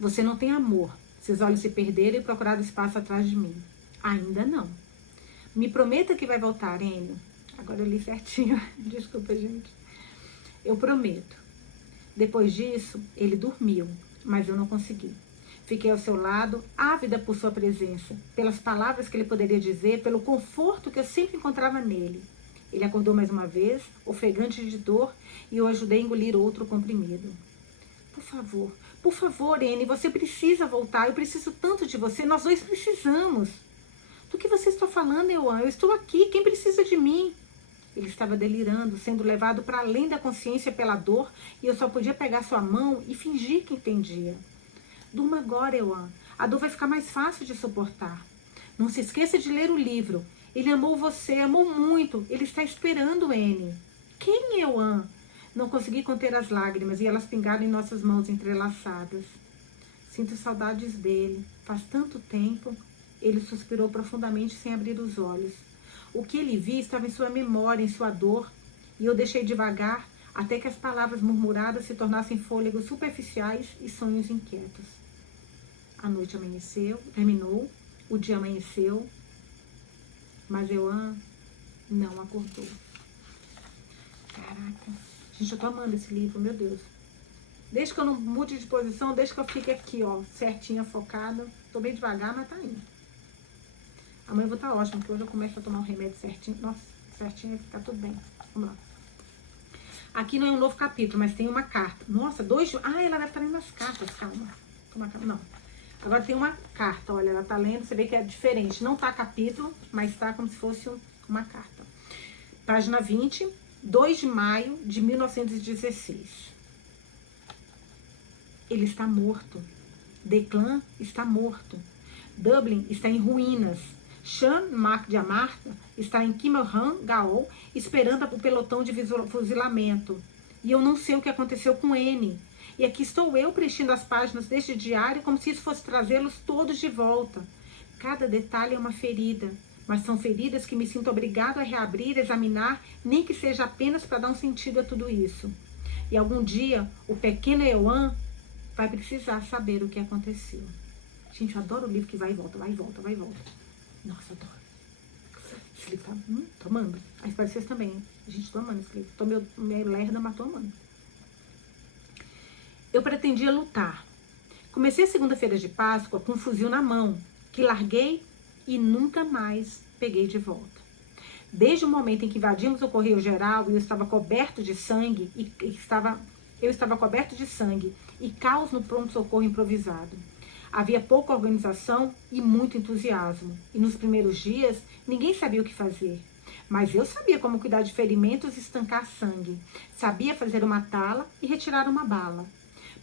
Você não tem amor. Seus olhos se perderam e procuraram espaço atrás de mim. Ainda não. Me prometa que vai voltar, Enio. Agora eu li certinho. Desculpa, gente. Eu prometo. Depois disso, ele dormiu, mas eu não consegui. Fiquei ao seu lado, ávida por sua presença, pelas palavras que ele poderia dizer, pelo conforto que eu sempre encontrava nele. Ele acordou mais uma vez, ofegante de dor, e eu ajudei a engolir outro comprimido. Por favor, Anne, você precisa voltar. Eu preciso tanto de você, nós dois precisamos. Do que você está falando, Euan? Eu estou aqui, quem precisa de mim? Ele estava delirando, sendo levado para além da consciência pela dor, e eu só podia pegar sua mão e fingir que entendia. Durma agora, Euan. A dor vai ficar mais fácil de suportar. Não se esqueça de ler o livro. Ele amou você, amou muito. Ele está esperando, Anne. Quem, Euan? Não consegui conter as lágrimas e elas pingaram em nossas mãos entrelaçadas. Sinto saudades dele. Faz tanto tempo. Ele suspirou profundamente sem abrir os olhos. O que ele via estava em sua memória, em sua dor, e eu deixei devagar até que as palavras murmuradas se tornassem fôlegos superficiais e sonhos inquietos. A noite amanheceu, terminou, o dia amanheceu, mas Euan não acordou. Caraca, gente, eu tô amando esse livro, meu Deus. Desde que eu não mude de posição, desde que eu fique aqui, ó, certinha, focada. Tô bem devagar, mas tá indo. Amanhã eu vou estar ótimo, porque hoje eu começo a tomar o remédio certinho. Nossa, certinho vai ficar tudo bem. Vamos lá. Aqui não é um novo capítulo, mas tem uma carta. Nossa, ela deve estar lendo as cartas, calma. Não. Agora tem uma carta, olha, ela tá lendo, você vê que é diferente. Não tá capítulo, mas tá como se fosse uma carta. Página 20, 2 de maio de 1916. Ele está morto. Declan está morto. Dublin está em ruínas. Jean-Marc de Amarta está em Kimmelham Gaol, esperando o pelotão de fuzilamento. E eu não sei o que aconteceu com N. E aqui estou eu preenchendo as páginas deste diário como se isso fosse trazê-los todos de volta. Cada detalhe é uma ferida, mas são feridas que me sinto obrigado a reabrir, examinar, nem que seja apenas para dar um sentido a tudo isso. E algum dia, o pequeno Euan vai precisar saber o que aconteceu. Gente, eu adoro o livro que vai e volta, vai e volta, vai e volta. Nossa, adoro. Esse livro tá tomando. Aí para vocês também, hein? Gente, tô amando esse livro. Tô meio lerda, mas tô amando. Eu pretendia lutar. Comecei a segunda-feira de Páscoa com um fuzil na mão, que larguei e nunca mais peguei de volta. Desde o momento em que invadimos o Correio Geral e eu estava coberto de sangue e caos no pronto-socorro improvisado. Havia pouca organização e muito entusiasmo. E nos primeiros dias, ninguém sabia o que fazer. Mas eu sabia como cuidar de ferimentos e estancar sangue. Sabia fazer uma tala e retirar uma bala.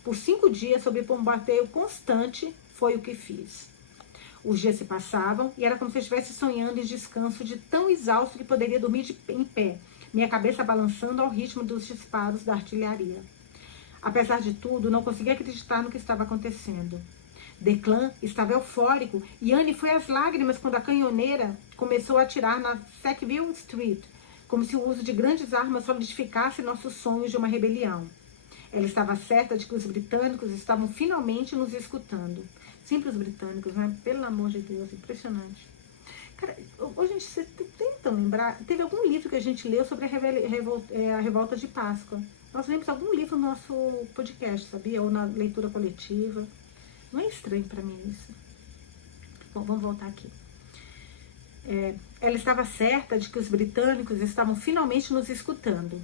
Por 5 dias, sob bombardeio constante, foi o que fiz. Os dias se passavam e era como se eu estivesse sonhando em descanso de tão exausto que poderia dormir em pé, minha cabeça balançando ao ritmo dos disparos da artilharia. Apesar de tudo, não conseguia acreditar no que estava acontecendo. Declan estava eufórico e Anne foi às lágrimas quando a canhoneira começou a atirar na Sackville Street, como se o uso de grandes armas solidificasse nossos sonhos de uma rebelião. Ela estava certa de que os britânicos estavam finalmente nos escutando. Sempre os britânicos, né? Pelo amor de Deus, impressionante. Cara, hoje a gente tenta lembrar, teve algum livro que a gente leu sobre a revolta de Páscoa. Nós lemos algum livro no nosso podcast, sabia? Ou na leitura coletiva. Não é estranho para mim isso? Bom, vamos voltar aqui. Ela estava certa de que os britânicos estavam finalmente nos escutando.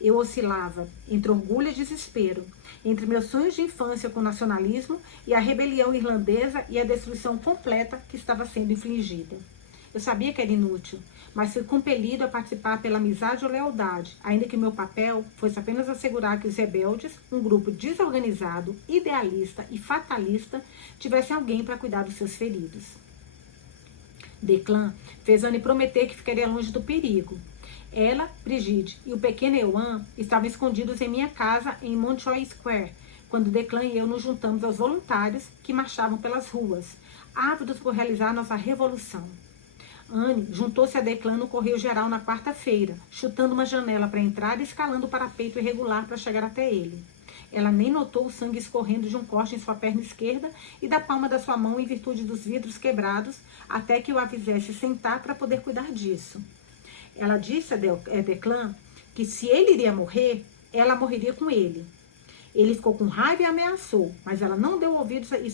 Eu oscilava entre orgulho e desespero, entre meus sonhos de infância com o nacionalismo e a rebelião irlandesa e a destruição completa que estava sendo infligida. Eu sabia que era inútil, mas fui compelido a participar pela amizade ou lealdade, ainda que meu papel fosse apenas assegurar que os rebeldes, um grupo desorganizado, idealista e fatalista, tivessem alguém para cuidar dos seus feridos. Declan fez Anne prometer que ficaria longe do perigo. Ela, Brigitte e o pequeno Ewan estavam escondidos em minha casa em Montjoy Square, quando Declan e eu nos juntamos aos voluntários que marchavam pelas ruas, ávidos por realizar nossa revolução. Anne juntou-se a Declan no Correio Geral na quarta-feira, chutando uma janela para entrar e escalando o parapeito irregular para chegar até ele. Ela nem notou o sangue escorrendo de um corte em sua perna esquerda e da palma da sua mão em virtude dos vidros quebrados, até que eu a fizesse sentar para poder cuidar disso. Ela disse a Declan que se ele iria morrer, ela morreria com ele. Ele ficou com raiva e ameaçou, mas ela não deu ouvidos e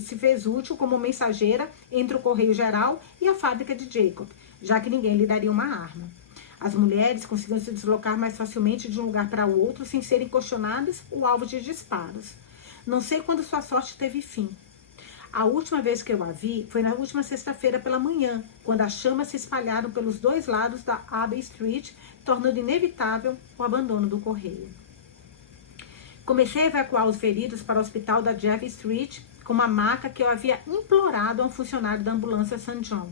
se fez útil como mensageira entre o Correio Geral e a fábrica de Jacob, já que ninguém lhe daria uma arma. As mulheres conseguiam se deslocar mais facilmente de um lugar para o outro sem serem questionadas ou alvos de disparos. Não sei quando sua sorte teve fim. A última vez que eu a vi foi na última sexta-feira pela manhã, quando as chamas se espalharam pelos dois lados da Abbey Street, tornando inevitável o abandono do correio. Comecei a evacuar os feridos para o hospital da Jeff Street com uma maca que eu havia implorado a um funcionário da ambulância St. John.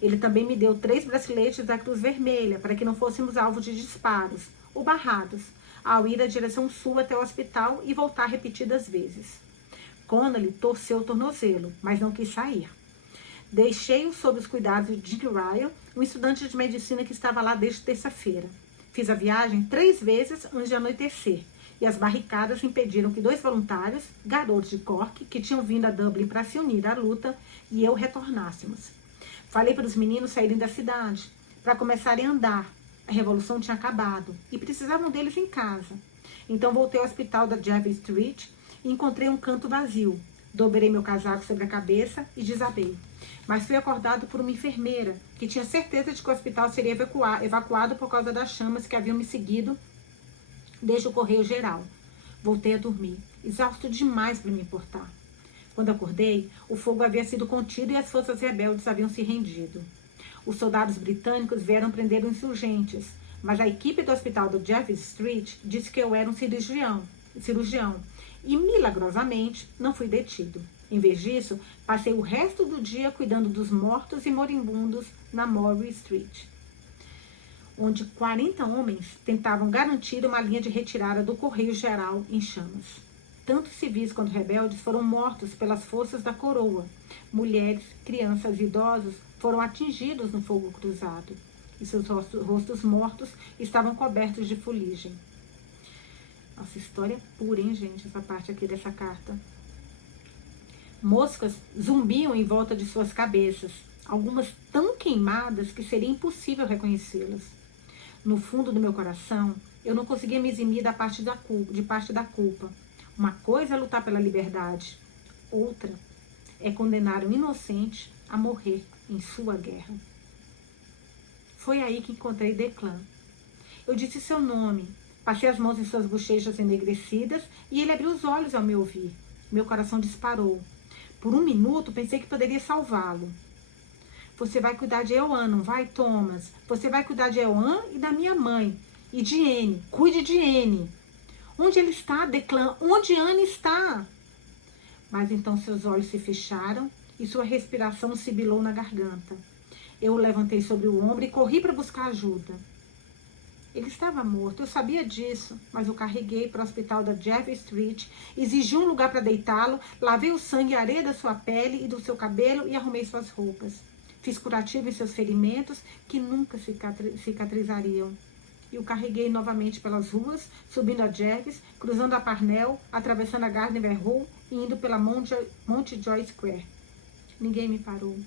Ele também me deu 3 braceletes da Cruz Vermelha para que não fôssemos alvo de disparos ou barrados ao ir à direção sul até o hospital e voltar repetidas vezes. Connolly torceu o tornozelo, mas não quis sair. Deixei-o sob os cuidados de Dick Ryan, um estudante de medicina que estava lá desde terça-feira. Fiz a viagem 3 vezes antes de anoitecer, e as barricadas impediram que 2 voluntários, garotos de Cork, que tinham vindo a Dublin para se unir à luta, e eu retornássemos. Falei para os meninos saírem da cidade, para começarem a andar. A revolução tinha acabado, e precisavam deles em casa. Então voltei ao hospital da Jeff Street, e encontrei um canto vazio. Dobrei meu casaco sobre a cabeça e desabei. Mas fui acordado por uma enfermeira, que tinha certeza de que o hospital seria evacuado por causa das chamas que haviam me seguido desde o Correio Geral. Voltei a dormir, exausto demais para me importar. Quando acordei, o fogo havia sido contido e as forças rebeldes haviam se rendido. Os soldados britânicos vieram prender os insurgentes, mas a equipe do hospital do Jeff Street disse que eu era um cirurgião, e, milagrosamente, não fui detido. Em vez disso, passei o resto do dia cuidando dos mortos e moribundos na Maury Street, onde 40 homens tentavam garantir uma linha de retirada do Correio Geral em chamas. Tanto civis quanto rebeldes foram mortos pelas forças da coroa. Mulheres, crianças e idosos foram atingidos no fogo cruzado, e seus rostos mortos estavam cobertos de fuligem. Nossa, história pura, hein, gente, essa parte aqui dessa carta. Moscas zumbiam em volta de suas cabeças, algumas tão queimadas que seria impossível reconhecê-las. No fundo do meu coração, eu não conseguia me eximir de parte da culpa. Uma coisa é lutar pela liberdade, outra é condenar um inocente a morrer em sua guerra. Foi aí que encontrei Declan. Eu disse seu nome, passei as mãos em suas bochechas enegrecidas e ele abriu os olhos ao me ouvir. Meu coração disparou. Por um minuto pensei que poderia salvá-lo. Você vai cuidar de Ewan, não vai, Thomas? Você vai cuidar de Ewan e da minha mãe. E de Anne. Cuide de Anne. Onde ele está, Declan? Onde Anne está? Mas então seus olhos se fecharam e sua respiração sibilou na garganta. Eu o levantei sobre o ombro e corri para buscar ajuda. Ele estava morto, eu sabia disso, mas o carreguei para o hospital da Jeff Street, exigi um lugar para deitá-lo, lavei o sangue e a areia da sua pele e do seu cabelo e arrumei suas roupas. Fiz curativo em seus ferimentos que nunca cicatrizariam. E o carreguei novamente pelas ruas, subindo a Jeffs, cruzando a Parnell, atravessando a Gardner Hall e indo pela Montjoy Square. Ninguém me parou.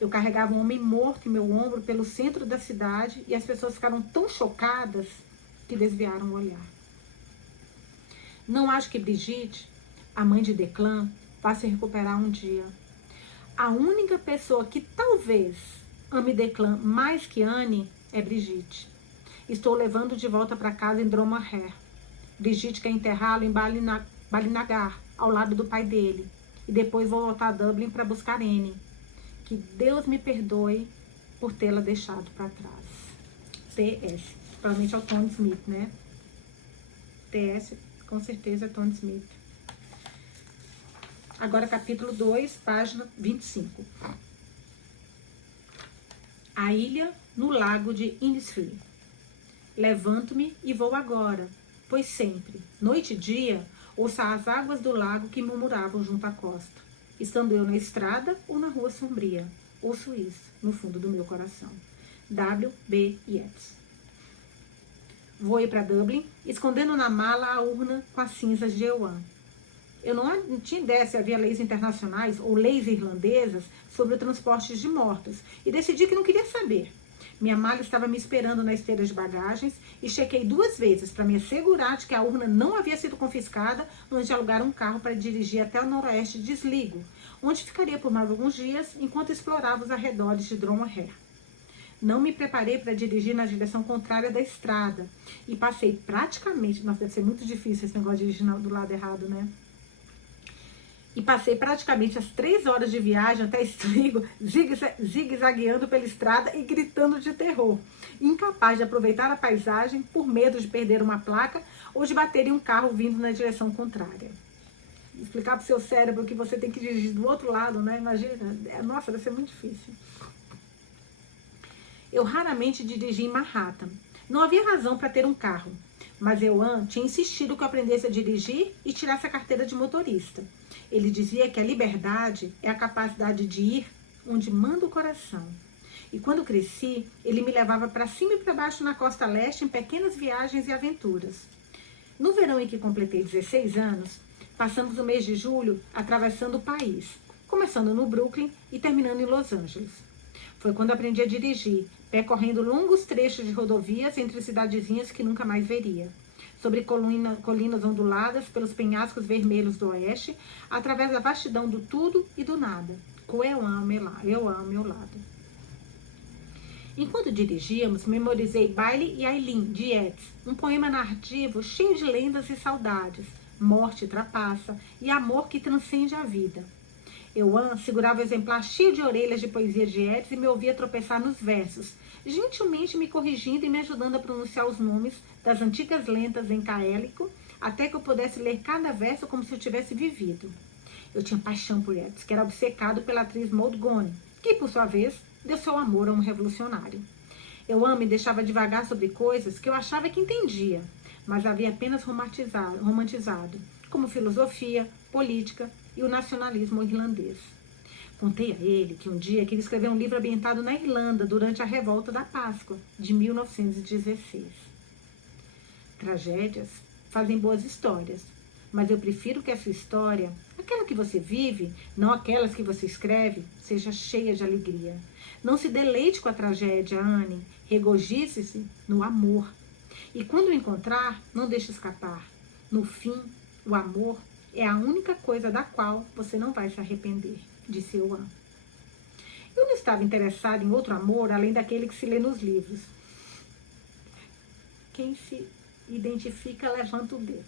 Eu carregava um homem morto em meu ombro pelo centro da cidade e as pessoas ficaram tão chocadas que desviaram o olhar. Não acho que Brigitte, a mãe de Declan, vá se recuperar um dia. A única pessoa que talvez me declã mais que Anne é Brigitte. Estou levando de volta para casa em Dromore. Brigitte quer enterrá-lo em Balinagar, ao lado do pai dele. E depois vou voltar a Dublin para buscar Anne. Que Deus me perdoe por tê-la deixado para trás. T.S. Provavelmente é o Tony Smith, né? T.S. com certeza é Tony Smith. Agora capítulo 2, página 25. A ilha no lago de Innisfree. Levanto-me e vou agora, pois sempre, noite e dia, ouço as águas do lago que murmuravam junto à costa. Estando eu na estrada ou na rua sombria, ouço isso no fundo do meu coração. W.B. Yeats. Voei para Dublin, escondendo na mala a urna com as cinzas de Eoin. Eu não tinha ideia se havia leis internacionais ou leis irlandesas sobre o transporte de mortos e decidi que não queria saber. Minha mala estava me esperando na esteira de bagagens e chequei 2 vezes para me assegurar de que a urna não havia sido confiscada antes de alugar um carro para dirigir até o noroeste de Sligo, onde ficaria por mais alguns dias enquanto explorava os arredores de Dromore. Não me preparei para dirigir na direção contrária da estrada e passei praticamente... Nossa, deve ser muito difícil esse negócio de dirigir do lado errado, né? E passei praticamente as 3 horas de viagem até Sligo, zigue-zagueando pela estrada e gritando de terror, incapaz de aproveitar a paisagem por medo de perder uma placa ou de bater em um carro vindo na direção contrária. Explicar para o seu cérebro que você tem que dirigir do outro lado, né? Imagina, nossa, deve ser muito difícil. Eu raramente dirigi em Manhattan. Não havia razão para ter um carro, mas Eoin tinha insistido que eu aprendesse a dirigir e tirasse a carteira de motorista. Ele dizia que a liberdade é a capacidade de ir onde manda o coração. E quando cresci, ele me levava para cima e para baixo na costa leste em pequenas viagens e aventuras. No verão em que completei 16 anos, passamos o mês de julho atravessando o país, começando no Brooklyn e terminando em Los Angeles. Foi quando aprendi a dirigir, percorrendo longos trechos de rodovias entre cidadezinhas que nunca mais veria. Sobre colinas onduladas pelos penhascos vermelhos do oeste, através da vastidão do tudo e do nada, com Eoin ao meu lado. Enquanto dirigíamos, memorizei Baile e Aileen, de Yeats, um poema narrativo cheio de lendas e saudades, morte trapaça e amor que transcende a vida. Eoin segurava o exemplar cheio de orelhas de poesia de Yeats e me ouvia tropeçar nos versos, gentilmente me corrigindo e me ajudando a pronunciar os nomes das antigas lendas em gaélico, até que eu pudesse ler cada verso como se eu tivesse vivido. Eu tinha paixão por Yeats, que era obcecado pela atriz Maud Gonne, que, por sua vez, deu seu amor a um revolucionário. Eoin me deixava devagar sobre coisas que eu achava que entendia, mas havia apenas romantizado, como filosofia, política e o nacionalismo irlandês. Contei a ele que um dia queria escrever um livro ambientado na Irlanda durante a Revolta da Páscoa, de 1916. Tragédias fazem boas histórias, mas eu prefiro que a sua história, aquela que você vive, não aquelas que você escreve, seja cheia de alegria. Não se deleite com a tragédia, Anne, regozije-se no amor. E quando o encontrar, não deixe escapar. No fim, o amor é a única coisa da qual você não vai se arrepender, disse Eoin. Eu não estava interessada em outro amor além daquele que se lê nos livros. Quem se identifica, levanta o dedo.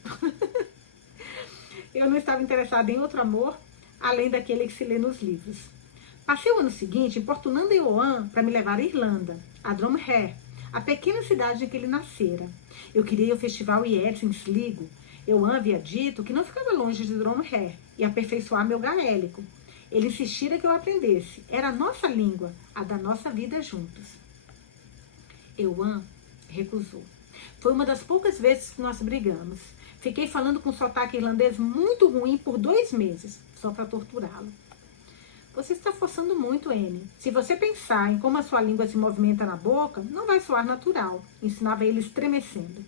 Eu não estava interessada em outro amor além daquele que se lê nos livros. Passei o ano seguinte importunando Eoin para me levar à Irlanda, a Dromore, a pequena cidade em que ele nascera. Eu queria o festival Yeats em Sligo. Eoin havia dito que não ficava longe de Dromore e aperfeiçoar meu gaélico. Ele insistira que eu aprendesse. Era a nossa língua, a da nossa vida juntos. Eoin recusou. Foi uma das poucas vezes que nós brigamos. Fiquei falando com sotaque irlandês muito ruim por 2 meses, só para torturá-lo. Você está forçando muito, Anne. Se você pensar em como a sua língua se movimenta na boca, não vai soar natural, ensinava ele estremecendo.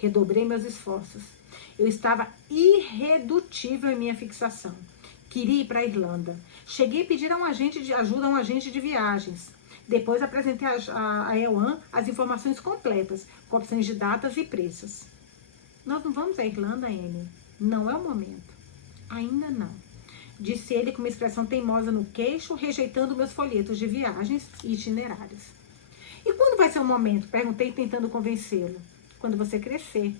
Redobrei meus esforços. Eu estava irredutível em minha fixação. Queria ir para a Irlanda. Cheguei a pedir ajuda a um agente de viagens. Depois apresentei a Eoin as informações completas, com opções de datas e preços. Nós não vamos à Irlanda, Anne. Não é o momento. Ainda não. disse ele com uma expressão teimosa no queixo, rejeitando meus folhetos de viagens e itinerários. E quando vai ser o momento? Perguntei, tentando convencê-lo. Quando você crescer.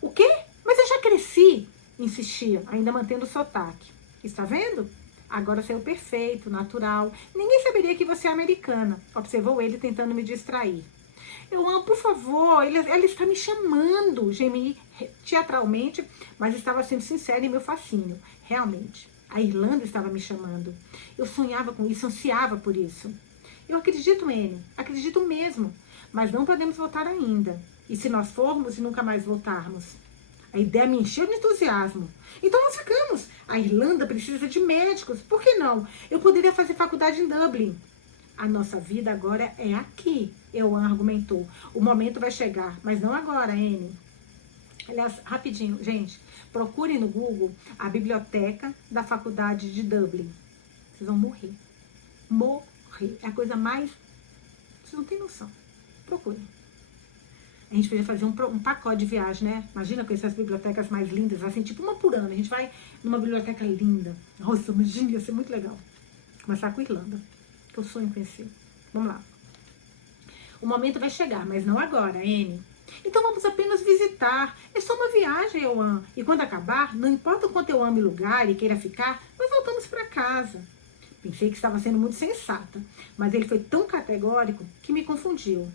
O quê? Mas eu já cresci, insistia, ainda mantendo o sotaque. Está vendo? Agora saiu perfeito, natural. Ninguém saberia que você é americana, observou ele, tentando me distrair. Eu amo, por favor, ela está me chamando, gemi teatralmente, mas estava sendo sincera em meu fascínio. Realmente, a Irlanda estava me chamando. Eu sonhava com isso, ansiava por isso. Eu acredito, Anne, acredito mesmo, mas não podemos voltar ainda. E se nós formos e nunca mais voltarmos? A ideia me encheu de entusiasmo. Então nós ficamos. A Irlanda precisa de médicos. Por que não? Eu poderia fazer faculdade em Dublin. A nossa vida agora é aqui, Ewan argumentou. O momento vai chegar, mas não agora, Anne. Aliás, rapidinho, gente, procurem no Google a biblioteca da faculdade de Dublin. Vocês vão morrer. Morrer. É a coisa mais... Vocês não têm noção. Procurem. A gente podia fazer um pacote de viagem, né? Imagina com essas bibliotecas mais lindas, assim, tipo uma por ano. A gente vai numa biblioteca linda. Nossa, imagina, ia ser muito legal. Começar com a Irlanda, que eu sonho em conhecer. Vamos lá. O momento vai chegar, mas não agora, Anne. Então vamos apenas visitar. É só uma viagem, Ewan. E quando acabar, não importa o quanto eu ame o lugar e queira ficar, nós voltamos para casa. Pensei que estava sendo muito sensata, mas ele foi tão categórico que me confundiu.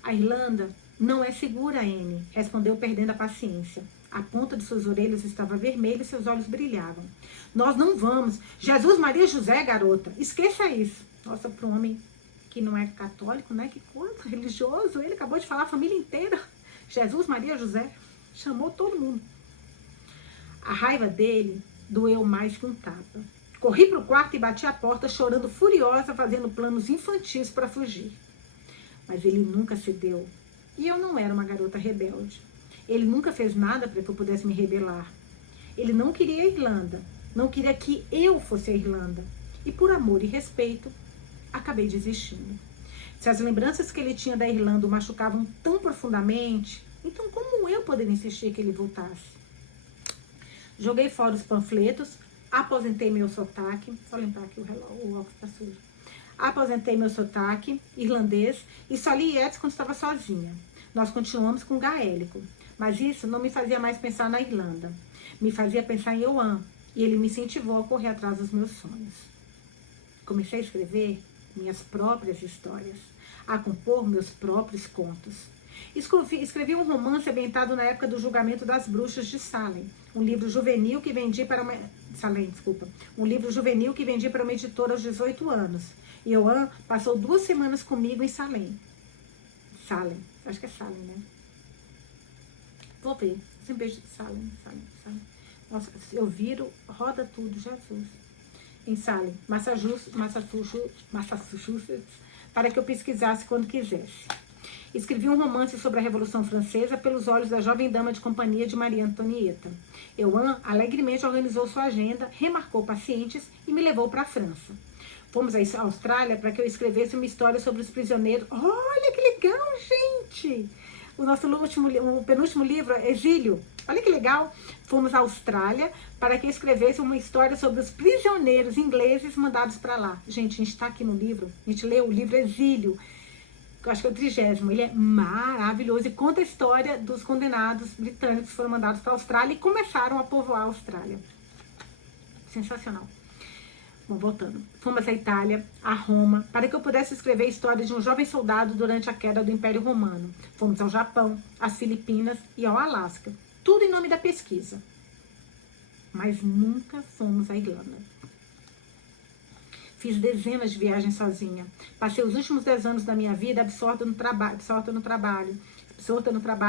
A Irlanda não é segura, Anne, respondeu perdendo a paciência. A ponta de suas orelhas estava vermelha e seus olhos brilhavam. Nós não vamos. Jesus, Maria, José, garota. Esqueça isso. Nossa, para um homem que não é católico, né? Que coisa, religioso. Ele acabou de falar a família inteira. Jesus, Maria, José. Chamou todo mundo. A raiva dele doeu mais que um tapa. Corri para o quarto e bati a porta, chorando furiosa, fazendo planos infantis para fugir. Mas ele nunca cedeu. E eu não era uma garota rebelde. Ele nunca fez nada para que eu pudesse me rebelar. Ele não queria a Irlanda. Não queria que eu fosse a Irlanda. E por amor e respeito, acabei desistindo. Se as lembranças que ele tinha da Irlanda o machucavam tão profundamente, então como eu poderia insistir que ele voltasse? Joguei fora os panfletos, aposentei meu sotaque. Só limpar aqui o óculos está sujo. Aposentei meu sotaque irlandês e só li Yeats quando estava sozinha. Nós continuamos com gaélico, mas isso não me fazia mais pensar na Irlanda. Me fazia pensar em Ewan, e ele me incentivou a correr atrás dos meus sonhos. Comecei a escrever minhas próprias histórias, a compor meus próprios contos. Escrevi um romance ambientado na época do julgamento das bruxas de Salem, um livro juvenil que vendi para uma editora aos 18 anos. E Ewan passou 2 semanas comigo em Salem. Salem, acho que é Salem, né? Vou ver, sempre vejo Salem. Nossa, eu viro, roda tudo, Jesus. Em Salem, Massachusetts, para que eu pesquisasse quando quisesse. Escrevi um romance sobre a Revolução Francesa pelos olhos da jovem dama de companhia de Maria Antonieta. Ewan alegremente organizou sua agenda, remarcou pacientes e me levou para a França. Fomos à Austrália para que eu escrevesse uma história sobre os prisioneiros. Olha que legal, gente! O penúltimo livro, Exílio. Olha que legal. Fomos à Austrália para que eu escrevesse uma história sobre os prisioneiros ingleses mandados para lá. Gente, a gente está aqui no livro, a gente leu o livro Exílio. Eu acho que é o 30º, ele é maravilhoso e conta a história dos condenados britânicos que foram mandados para a Austrália e começaram a povoar a Austrália. Sensacional. Bom, voltando. Fomos à Itália, a Roma, para que eu pudesse escrever a história de um jovem soldado durante a queda do Império Romano. Fomos ao Japão, às Filipinas e ao Alasca. Tudo em nome da pesquisa. Mas nunca fomos à Irlanda. Fiz dezenas de viagens sozinha. Passei os últimos 10 anos da minha vida absorta no trabalho,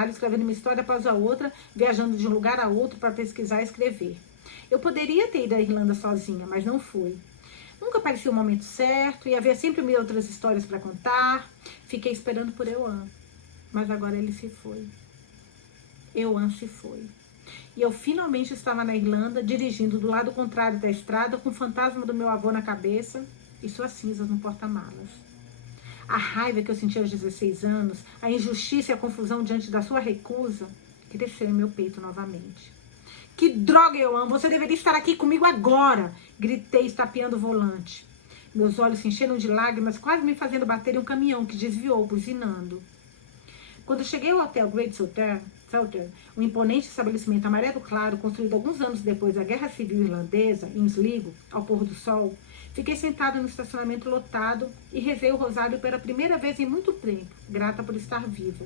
escrevendo uma história após a outra, viajando de um lugar a outro para pesquisar e escrever. Eu poderia ter ido à Irlanda sozinha, mas não fui. Nunca parecia o momento certo e havia sempre 1000 outras histórias para contar. Fiquei esperando por Ewan, mas agora ele se foi. Ewan se foi. E eu finalmente estava na Irlanda, dirigindo do lado contrário da estrada, com o fantasma do meu avô na cabeça e suas cinzas no porta-malas. A raiva que eu senti aos 16 anos, a injustiça e a confusão diante da sua recusa, cresceu em meu peito novamente. Que droga, Euan, você deveria estar aqui comigo agora, gritei, estapeando o volante. Meus olhos se encheram de lágrimas, quase me fazendo bater em um caminhão que desviou, buzinando. Quando cheguei ao hotel Great Southern, um imponente estabelecimento amarelo claro, construído alguns anos depois da Guerra Civil Irlandesa, em Sligo, ao pôr do sol, fiquei sentado no estacionamento lotado e rezei o rosário pela primeira vez em muito tempo, grata por estar viva.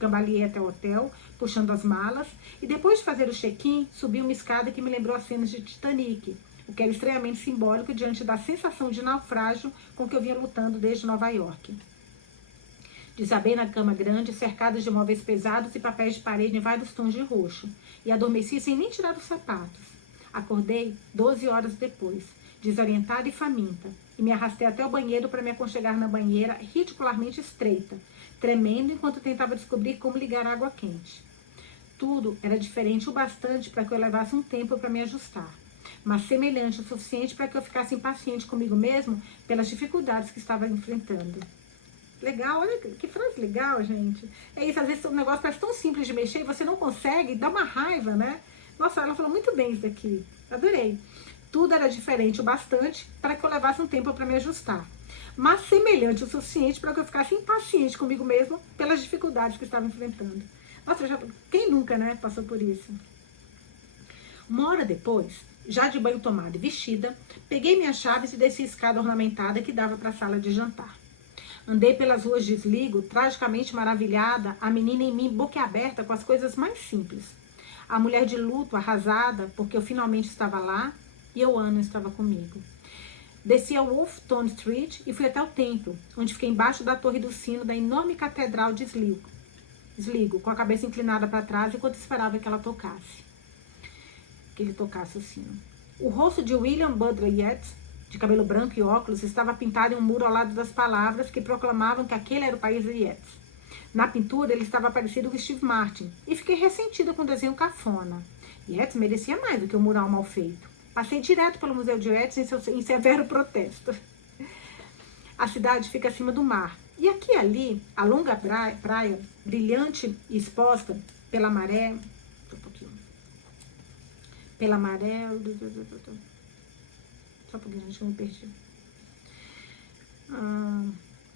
Cambaleei até o hotel, puxando as malas, e depois de fazer o check-in, subi uma escada que me lembrou as cenas de Titanic, o que era estranhamente simbólico diante da sensação de naufrágio com que eu vinha lutando desde Nova York. Desabei na cama grande, cercada de móveis pesados e papéis de parede em vários tons de roxo, e adormeci sem nem tirar os sapatos. Acordei 12 horas depois, desorientada e faminta, e me arrastei até o banheiro para me aconchegar na banheira ridicularmente estreita, tremendo enquanto tentava descobrir como ligar a água quente. Tudo era diferente o bastante para que eu levasse um tempo para me ajustar, mas semelhante o suficiente para que eu ficasse impaciente comigo mesmo pelas dificuldades que estava enfrentando. Legal, olha que frase legal, gente. É isso, às vezes o negócio parece tão simples de mexer e você não consegue, dá uma raiva, né? Nossa, ela falou muito bem isso daqui. Adorei. Tudo era diferente o bastante para que eu levasse um tempo para me ajustar, mas semelhante o suficiente para que eu ficasse impaciente comigo mesmo pelas dificuldades que eu estava enfrentando. Nossa, quem nunca, né, passou por isso? Uma hora depois, já de banho tomado e vestida, peguei minhas chaves e desci a escada ornamentada que dava para a sala de jantar. Andei pelas ruas de Sligo, tragicamente maravilhada, a menina em mim boquiaberta com as coisas mais simples. A mulher de luto, arrasada, porque eu finalmente estava lá e Euan não estava comigo. Desci a Wolfton Street e fui até o templo, onde fiquei embaixo da torre do sino da enorme catedral de Sligo, com a cabeça inclinada para trás enquanto esperava que ela tocasse. Que ele tocasse o sino. O rosto de William Butler Yeats, de cabelo branco e óculos, estava pintado em um muro ao lado das palavras que proclamavam que aquele era o país de Yeats. Na pintura, ele estava parecido com Steve Martin, e fiquei ressentida com o desenho cafona. Yeats merecia mais do que um mural mal feito. Passei direto pelo Museu de Yeats em severo protesto. A cidade fica acima do mar, e aqui e ali, a longa praia, brilhante e exposta pela maré... Pela maré... Só um pouquinho, gente, eu me perdi.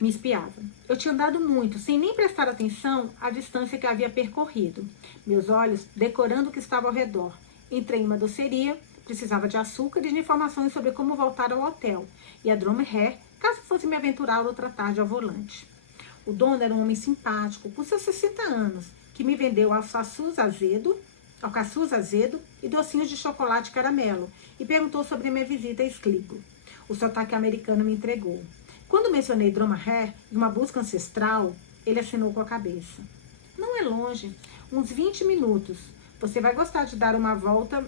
Me espiava. Eu tinha andado muito, sem nem prestar atenção à distância que havia percorrido. Meus olhos decorando o que estava ao redor. Entrei em uma doceria, precisava de açúcar e de informações sobre como voltar ao hotel. E a Dromher, caso fosse me aventurar outra tarde ao volante. O dono era um homem simpático, com seus 60 anos, que me vendeu alcaçuz azedo e docinhos de chocolate e caramelo, e perguntou sobre a minha visita a Sligo. O sotaque americano me entregou. Quando mencionei Dromher e uma busca ancestral, ele acenou com a cabeça. Não é longe, uns 20 minutos. Você vai gostar de dar uma volta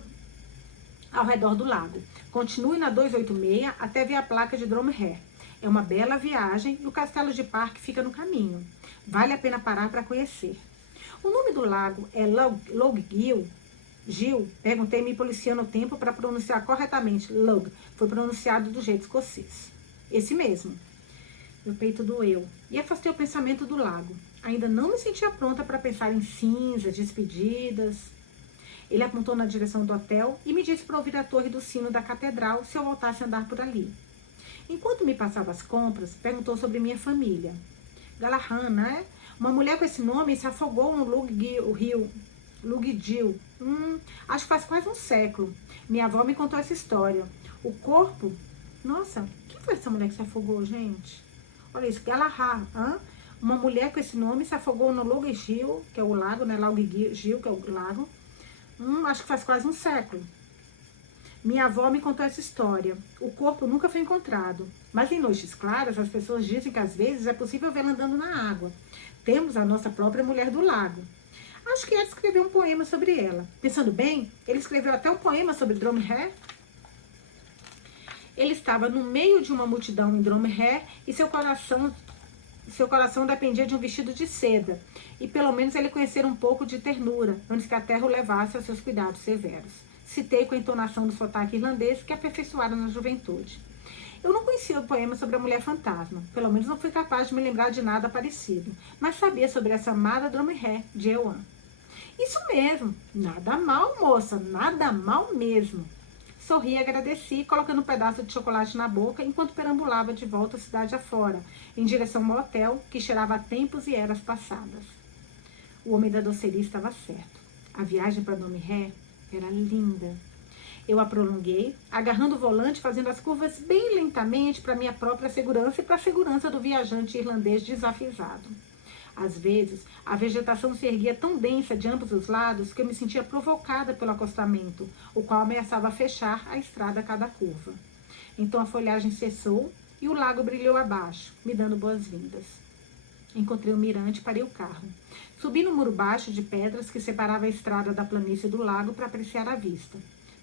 ao redor do lago. Continue na 286 até ver a placa de Dromher. É uma bela viagem e o castelo de Park fica no caminho. Vale a pena parar para conhecer. O nome do lago é Lough Gill, perguntei me policiando o tempo para pronunciar corretamente. Lough foi pronunciado do jeito escocês. Esse mesmo. Meu peito doeu e afastei o pensamento do lago. Ainda não me sentia pronta para pensar em cinzas, despedidas. Ele apontou na direção do hotel e me disse para ouvir a torre do sino da catedral se eu voltasse a andar por ali. Enquanto me passava as compras, perguntou sobre minha família. Galahad, né? Uma mulher com esse nome se afogou no Lough Gill. Acho que faz quase um século. Minha avó me contou essa história. O corpo... Nossa, quem foi essa mulher que se afogou, gente? Olha isso, Galahad. Uma mulher com esse nome se afogou no Lough Gill, que é o lago, né? Lough Gill, que é o lago. Acho que faz quase um século. Minha avó me contou essa história. O corpo nunca foi encontrado. Mas em noites claras, as pessoas dizem que às vezes é possível vê-la andando na água. Temos a nossa própria mulher do lago. Acho que ele escreveu um poema sobre ela. Pensando bem, ele escreveu até um poema sobre Dromher. Ele estava no meio de uma multidão em Dromher e seu coração dependia de um vestido de seda. E pelo menos ele conhecer um pouco de ternura, antes que a terra o levasse aos seus cuidados severos. Citei com a entonação do sotaque irlandês que aperfeiçoara na juventude. Eu não conhecia o poema sobre a mulher fantasma, pelo menos não fui capaz de me lembrar de nada parecido, mas sabia sobre essa amada Dromher de Euan. Isso mesmo, nada mal, moça, nada mal mesmo. Sorri e agradeci, colocando um pedaço de chocolate na boca, enquanto perambulava de volta a cidade afora, em direção ao motel, que cheirava a tempos e eras passadas. O homem da doceria estava certo. A viagem para Nome Ré era linda. Eu a prolonguei, agarrando o volante, fazendo as curvas bem lentamente para minha própria segurança e para a segurança do viajante irlandês desavisado. Às vezes, a vegetação se erguia tão densa de ambos os lados que eu me sentia provocada pelo acostamento, o qual ameaçava fechar a estrada a cada curva. Então a folhagem cessou e o lago brilhou abaixo, me dando boas-vindas. Encontrei o mirante e parei o carro. Subi no muro baixo de pedras que separava a estrada da planície do lago para apreciar a vista.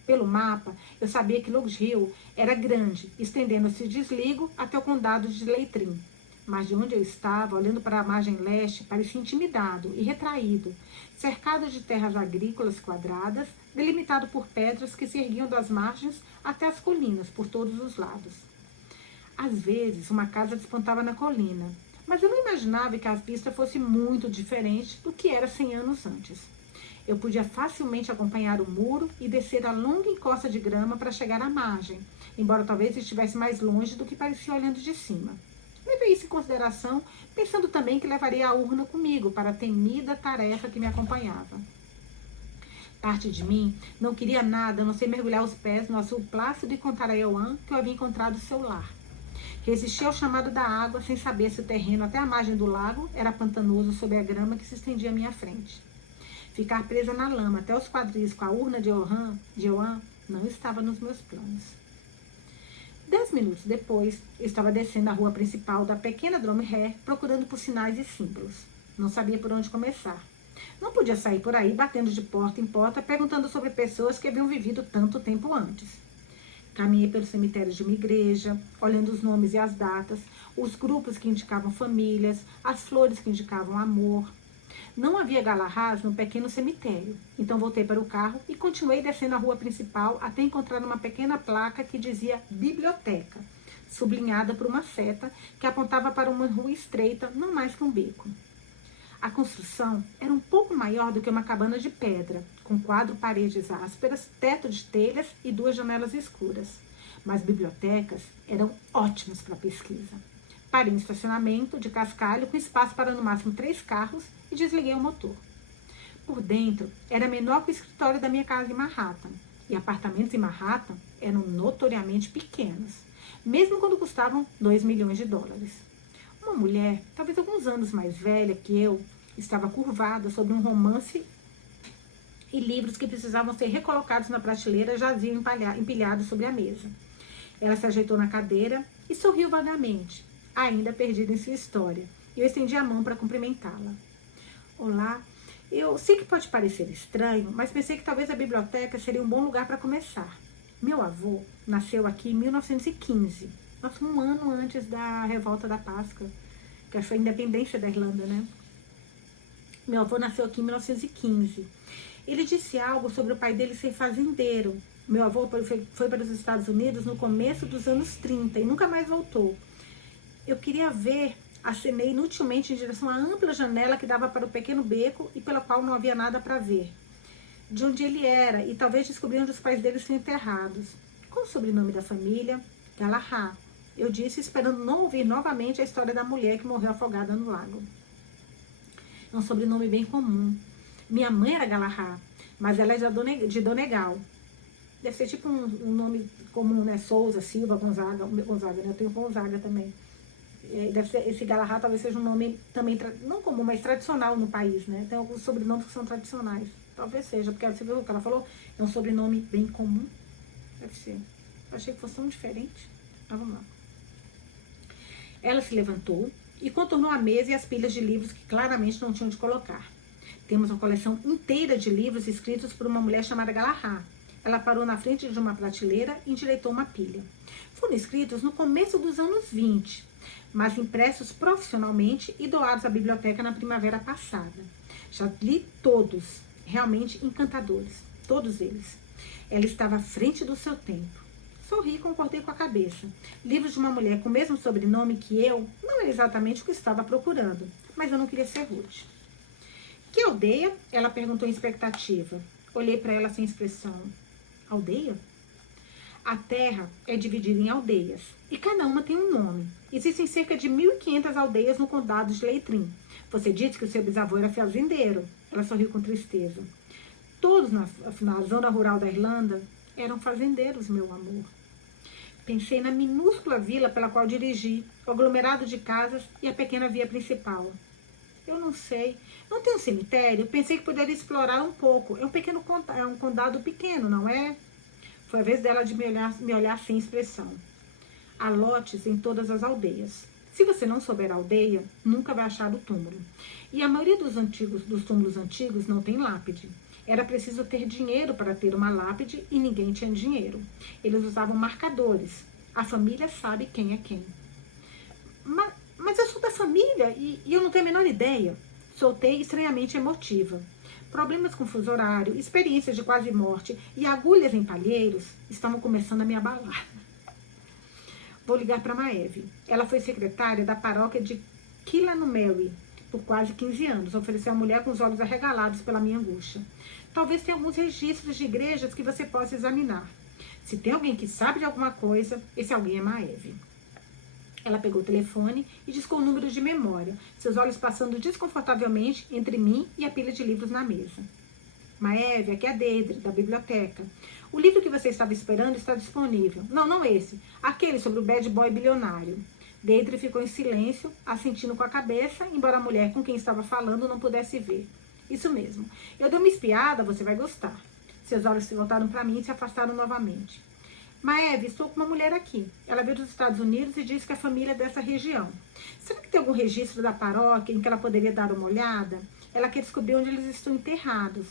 Pelo mapa, eu sabia que Lougs Hill era grande, estendendo-se de Sligo até o condado de Leitrim. Mas de onde eu estava, olhando para a margem leste, parecia intimidado e retraído, cercado de terras agrícolas quadradas, delimitado por pedras que se erguiam das margens até as colinas por todos os lados. Às vezes, uma casa despontava na colina, mas eu não imaginava que a vista fosse muito diferente do que era 100 anos antes. Eu podia facilmente acompanhar o muro e descer a longa encosta de grama para chegar à margem, embora talvez estivesse mais longe do que parecia olhando de cima. Levei isso em consideração, pensando também que levaria a urna comigo para a temida tarefa que me acompanhava. Parte de mim não queria nada a não ser mergulhar os pés no azul plácido e contar a Ioan que eu havia encontrado seu lar. Resisti ao chamado da água sem saber se o terreno até a margem do lago era pantanoso sob a grama que se estendia à minha frente. Ficar presa na lama até os quadris com a urna de Ioan não estava nos meus planos. 10 minutos depois, eu estava descendo a rua principal da pequena Nome Ré, procurando por sinais e símbolos. Não sabia por onde começar. Não podia sair por aí batendo de porta em porta, perguntando sobre pessoas que haviam vivido tanto tempo antes. Caminhei pelo cemitério de uma igreja, olhando os nomes e as datas, os grupos que indicavam famílias, as flores que indicavam amor. Não havia Galahad no pequeno cemitério, então voltei para o carro e continuei descendo a rua principal até encontrar uma pequena placa que dizia biblioteca, sublinhada por uma seta que apontava para uma rua estreita, não mais que um beco. A construção era um pouco maior do que uma cabana de pedra, com 4 paredes ásperas, teto de telhas e 2 janelas escuras. Mas bibliotecas eram ótimas para pesquisa. Parei no estacionamento de cascalho com espaço para no máximo 3 carros e desliguei o motor. Por dentro, era menor que o escritório da minha casa em Manhattan. E apartamentos em Manhattan eram notoriamente pequenos, mesmo quando custavam $2 milhões. Uma mulher, talvez alguns anos mais velha que eu, estava curvada sobre um romance e livros que precisavam ser recolocados na prateleira jaziam empilhados sobre a mesa. Ela se ajeitou na cadeira e sorriu vagamente, ainda perdida em sua história. Eu estendi a mão para cumprimentá-la. Olá, eu sei que pode parecer estranho, mas pensei que talvez a biblioteca seria um bom lugar para começar. Meu avô nasceu aqui em 1915, um ano antes da Revolta da Páscoa, que foi a independência da Irlanda, né? Meu avô nasceu aqui em 1915. Ele disse algo sobre o pai dele ser fazendeiro. Meu avô foi para os Estados Unidos no começo dos anos 30 e nunca mais voltou. Eu queria ver, acenei inutilmente em direção à ampla janela que dava para o pequeno beco e pela qual não havia nada para ver. De onde ele era e talvez descobrir onde os pais dele estão enterrados. Qual o sobrenome da família? Galahad. Eu disse, esperando não ouvir novamente a história da mulher que morreu afogada no lago. É um sobrenome bem comum. Minha mãe era Galahad, mas ela é de Donegal. Deve ser tipo um nome comum, né? Souza, Silva, Gonzaga, né? Eu tenho Gonzaga também. Deve ser, esse Galahad talvez seja um nome também, não comum, mas tradicional no país, né? Tem alguns sobrenomes que são tradicionais. Talvez seja, porque você viu o que ela falou? É um sobrenome bem comum. Deve ser. Eu achei que fosse tão diferente. Mas vamos lá. Ela se levantou e contornou a mesa e as pilhas de livros que claramente não tinham de colocar. Temos uma coleção inteira de livros escritos por uma mulher chamada Galahad. Ela parou na frente de uma prateleira e endireitou uma pilha. Foram escritos no começo dos anos 20, mas impressos profissionalmente e doados à biblioteca na primavera passada. Já li todos, realmente encantadores, todos eles. Ela estava à frente do seu tempo. Sorri e concordei com a cabeça. Livros de uma mulher com o mesmo sobrenome que eu não era exatamente o que estava procurando, mas eu não queria ser rude. Que aldeia? Ela perguntou em expectativa. Olhei para ela sem expressão. Aldeia? A terra é dividida em aldeias, e cada uma tem um nome. Existem cerca de 1.500 aldeias no condado de Leitrim. Você disse que o seu bisavô era fazendeiro. Ela sorriu com tristeza. Todos na zona rural da Irlanda eram fazendeiros, meu amor. Pensei na minúscula vila pela qual dirigi, o aglomerado de casas e a pequena via principal. Eu não sei. Não tem um cemitério? Pensei que poderia explorar um pouco. É um condado pequeno, não é? Foi a vez dela de me olhar sem expressão. Há lotes em todas as aldeias. Se você não souber a aldeia, nunca vai achar o túmulo. E a maioria dos túmulos antigos não tem lápide. Era preciso ter dinheiro para ter uma lápide e ninguém tinha dinheiro. Eles usavam marcadores. A família sabe quem é quem. Mas eu sou da família e eu não tenho a menor ideia. Soltei estranhamente emotiva. Problemas com fuso horário, experiências de quase morte e agulhas em palheiros estavam começando a me abalar. Vou ligar para Maeve. Ela foi secretária da paróquia de Killanumary por quase 15 anos. Ofereceu a mulher com os olhos arregalados pela minha angústia. Talvez tenha alguns registros de igrejas que você possa examinar. Se tem alguém que sabe de alguma coisa, esse alguém é Maeve. Ela pegou o telefone e discou o número de memória, seus olhos passando desconfortavelmente entre mim e a pilha de livros na mesa. Maeve, aqui é a Deidre, da biblioteca. O livro que você estava esperando está disponível. Não esse. Aquele sobre o bad boy bilionário. Deidre ficou em silêncio, assentindo com a cabeça, embora a mulher com quem estava falando não pudesse ver. Isso mesmo. Eu dei uma espiada, você vai gostar. Seus olhos se voltaram para mim e se afastaram novamente. Maeve, estou com uma mulher aqui. Ela veio dos Estados Unidos e disse que a família é dessa região. Será que tem algum registro da paróquia em que ela poderia dar uma olhada? Ela quer descobrir onde eles estão enterrados.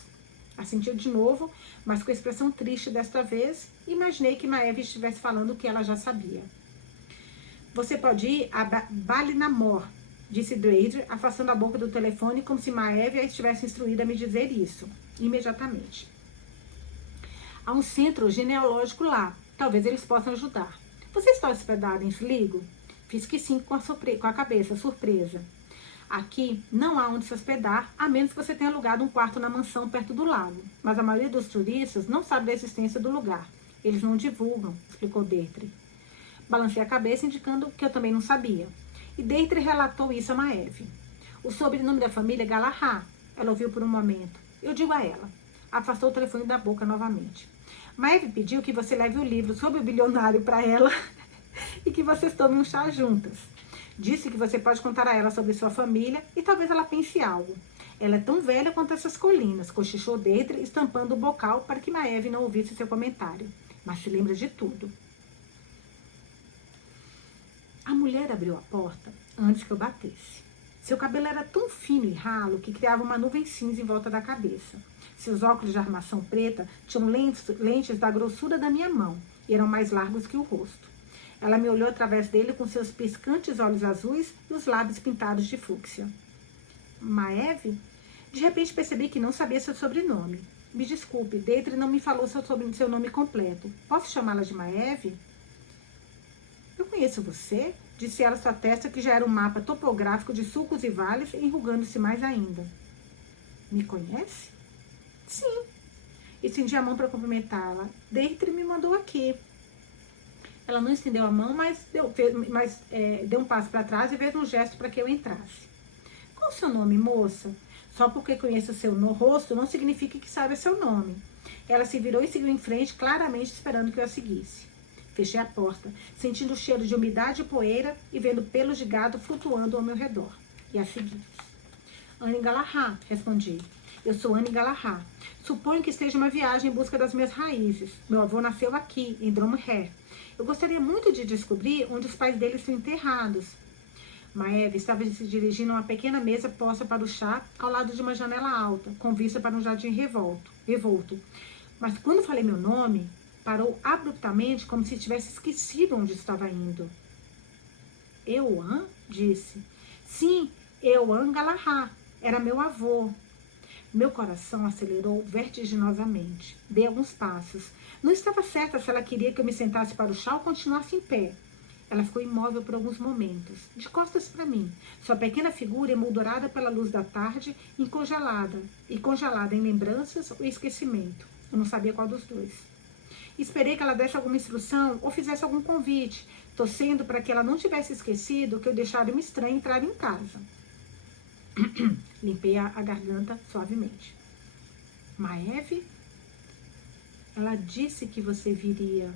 Assentiu de novo, mas com expressão triste desta vez. Imaginei que Maeve estivesse falando o que ela já sabia. Você pode ir a Ballinamore, disse Deidre, afastando a boca do telefone como se Maeve a estivesse instruída a me dizer isso. Imediatamente. Há um centro genealógico lá. Talvez eles possam ajudar. Você está hospedado em Sligo? Fiz que sim com a cabeça, surpresa. Aqui não há onde se hospedar, a menos que você tenha alugado um quarto na mansão perto do lago. Mas a maioria dos turistas não sabe da existência do lugar. Eles não divulgam, explicou Deidre. Balancei a cabeça, indicando que eu também não sabia. E Deidre relatou isso a Maeve. O sobrenome da família é Galahad. Ela ouviu por um momento. Eu digo a ela. Afastou o telefone da boca novamente. Maeve pediu que você leve o livro sobre o bilionário para ela e que vocês tomem um chá juntas. Disse que você pode contar a ela sobre sua família e talvez ela pense algo. Ela é tão velha quanto essas colinas, cochichou Deidre, estampando o bocal para que Maeve não ouvisse seu comentário. Mas se lembra de tudo. A mulher abriu a porta antes que eu batesse. Seu cabelo era tão fino e ralo que criava uma nuvem cinza em volta da cabeça. Seus óculos de armação preta tinham lentes da grossura da minha mão e eram mais largos que o rosto. Ela me olhou através dele com seus piscantes olhos azuis e os lábios pintados de fúcsia. Maeve? De repente percebi que não sabia seu sobrenome. Me desculpe, Deidre não me falou seu nome completo. Posso chamá-la de Maeve? Eu conheço você, disse ela sua testa que já era um mapa topográfico de sulcos e vales, enrugando-se mais ainda. Me conhece? Sim. Estendi a mão para cumprimentá-la. Deidre me mandou aqui. Ela não estendeu a mão, mas deu um passo para trás e fez um gesto para que eu entrasse. Qual o seu nome, moça? Só porque conheço o seu rosto não significa que saiba seu nome. Ela se virou e seguiu em frente, claramente esperando que eu a seguisse. Fechei a porta, sentindo o cheiro de umidade e poeira e vendo pelos de gado flutuando ao meu redor. E a segui. Anne Galahad, respondi. Eu sou Anne Galahad. Suponho que esteja uma viagem em busca das minhas raízes. Meu avô nasceu aqui, em Dromore. Eu gostaria muito de descobrir onde os pais dele estão enterrados. Maeve estava se dirigindo a uma pequena mesa posta para o chá, ao lado de uma janela alta, com vista para um jardim revolto. Mas quando falei meu nome, parou abruptamente, como se tivesse esquecido onde estava indo. Eoan? Disse. Sim, Eoan Galahad. Era meu avô. Meu coração acelerou vertiginosamente. Dei alguns passos. Não estava certa se ela queria que eu me sentasse para o chá ou continuasse em pé. Ela ficou imóvel por alguns momentos, de costas para mim, sua pequena figura emoldurada pela luz da tarde e congelada em lembranças ou esquecimento. Eu não sabia qual dos dois. Esperei que ela desse alguma instrução ou fizesse algum convite, torcendo para que ela não tivesse esquecido que eu deixara uma estranha entrar em casa. Limpei a garganta suavemente. Maeve? Ela disse que você viria.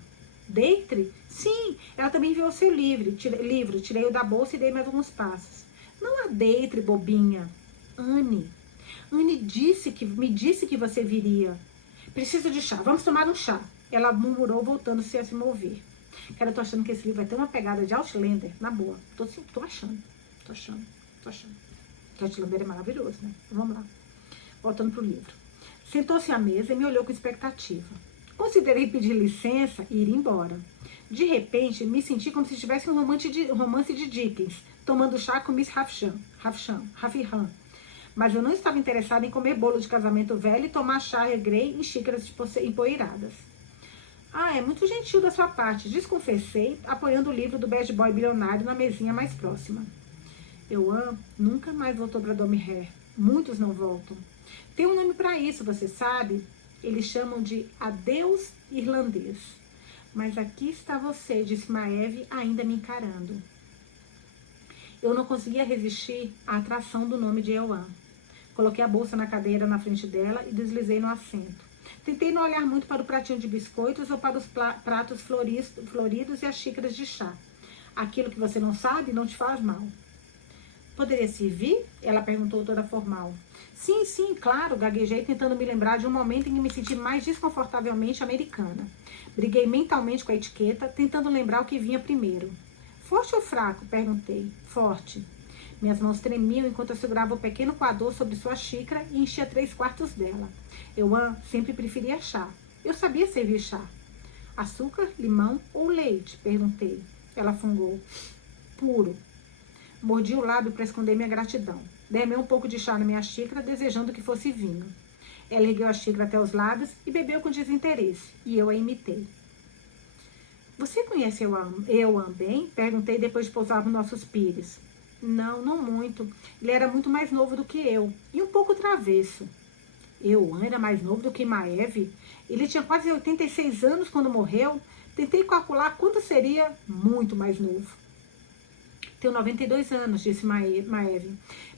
Deitre? Sim, ela também enviou seu livro. Tirei-o da bolsa e dei mais alguns passos. Não a Deitre, bobinha. Anne me disse que você viria. Preciso de chá, vamos tomar um chá. Ela murmurou, voltando-se a se mover. Cara, eu tô achando que esse livro vai ter uma pegada de Outlander, na boa. Tô achando. Que Outlander é maravilhoso, né? Vamos lá. Voltando pro livro. Sentou-se à mesa e me olhou com expectativa. Considerei pedir licença e ir embora. De repente, me senti como se estivesse em um romance de Dickens, tomando chá com Miss Havisham. Mas eu não estava interessada em comer bolo de casamento velho e tomar chá Earl Grey em xícaras empoeiradas. É muito gentil da sua parte, desconfessei, apoiando o livro do Bad Boy bilionário na mesinha mais próxima. Euan nunca mais voltou para Domré. Muitos não voltam. Tem um nome para isso, você sabe? Eles chamam de adeus irlandês. Mas aqui está você, disse Maeve, ainda me encarando. Eu não conseguia resistir à atração do nome de Euan. Coloquei a bolsa na cadeira na frente dela e deslizei no assento. Tentei não olhar muito para o pratinho de biscoitos ou para os pratos floridos e as xícaras de chá. Aquilo que você não sabe não te faz mal. Poderia servir? Ela perguntou toda formal. Sim, claro, gaguejei tentando me lembrar de um momento em que me senti mais desconfortavelmente americana. Briguei mentalmente com a etiqueta, tentando lembrar o que vinha primeiro. Forte ou fraco? Perguntei. Forte. Minhas mãos tremiam enquanto eu segurava o pequeno coador sobre sua xícara e enchia 3/4 dela. Euan sempre preferia chá. Eu sabia servir chá. Açúcar, limão ou leite? Perguntei. Ela fungou. Puro. Mordi o lábio para esconder minha gratidão. Derramei um pouco de chá na minha xícara, desejando que fosse vinho. Ela ergueu a xícara até os lábios e bebeu com desinteresse, e eu a imitei. Você conhece Euan bem? Perguntei depois de pousar nos nossos pires. Não muito. Ele era muito mais novo do que eu, e um pouco travesso. Euan era mais novo do que Maeve? Ele tinha quase 86 anos quando morreu. Tentei calcular quanto seria muito mais novo. Tenho 92 anos, disse Maeve.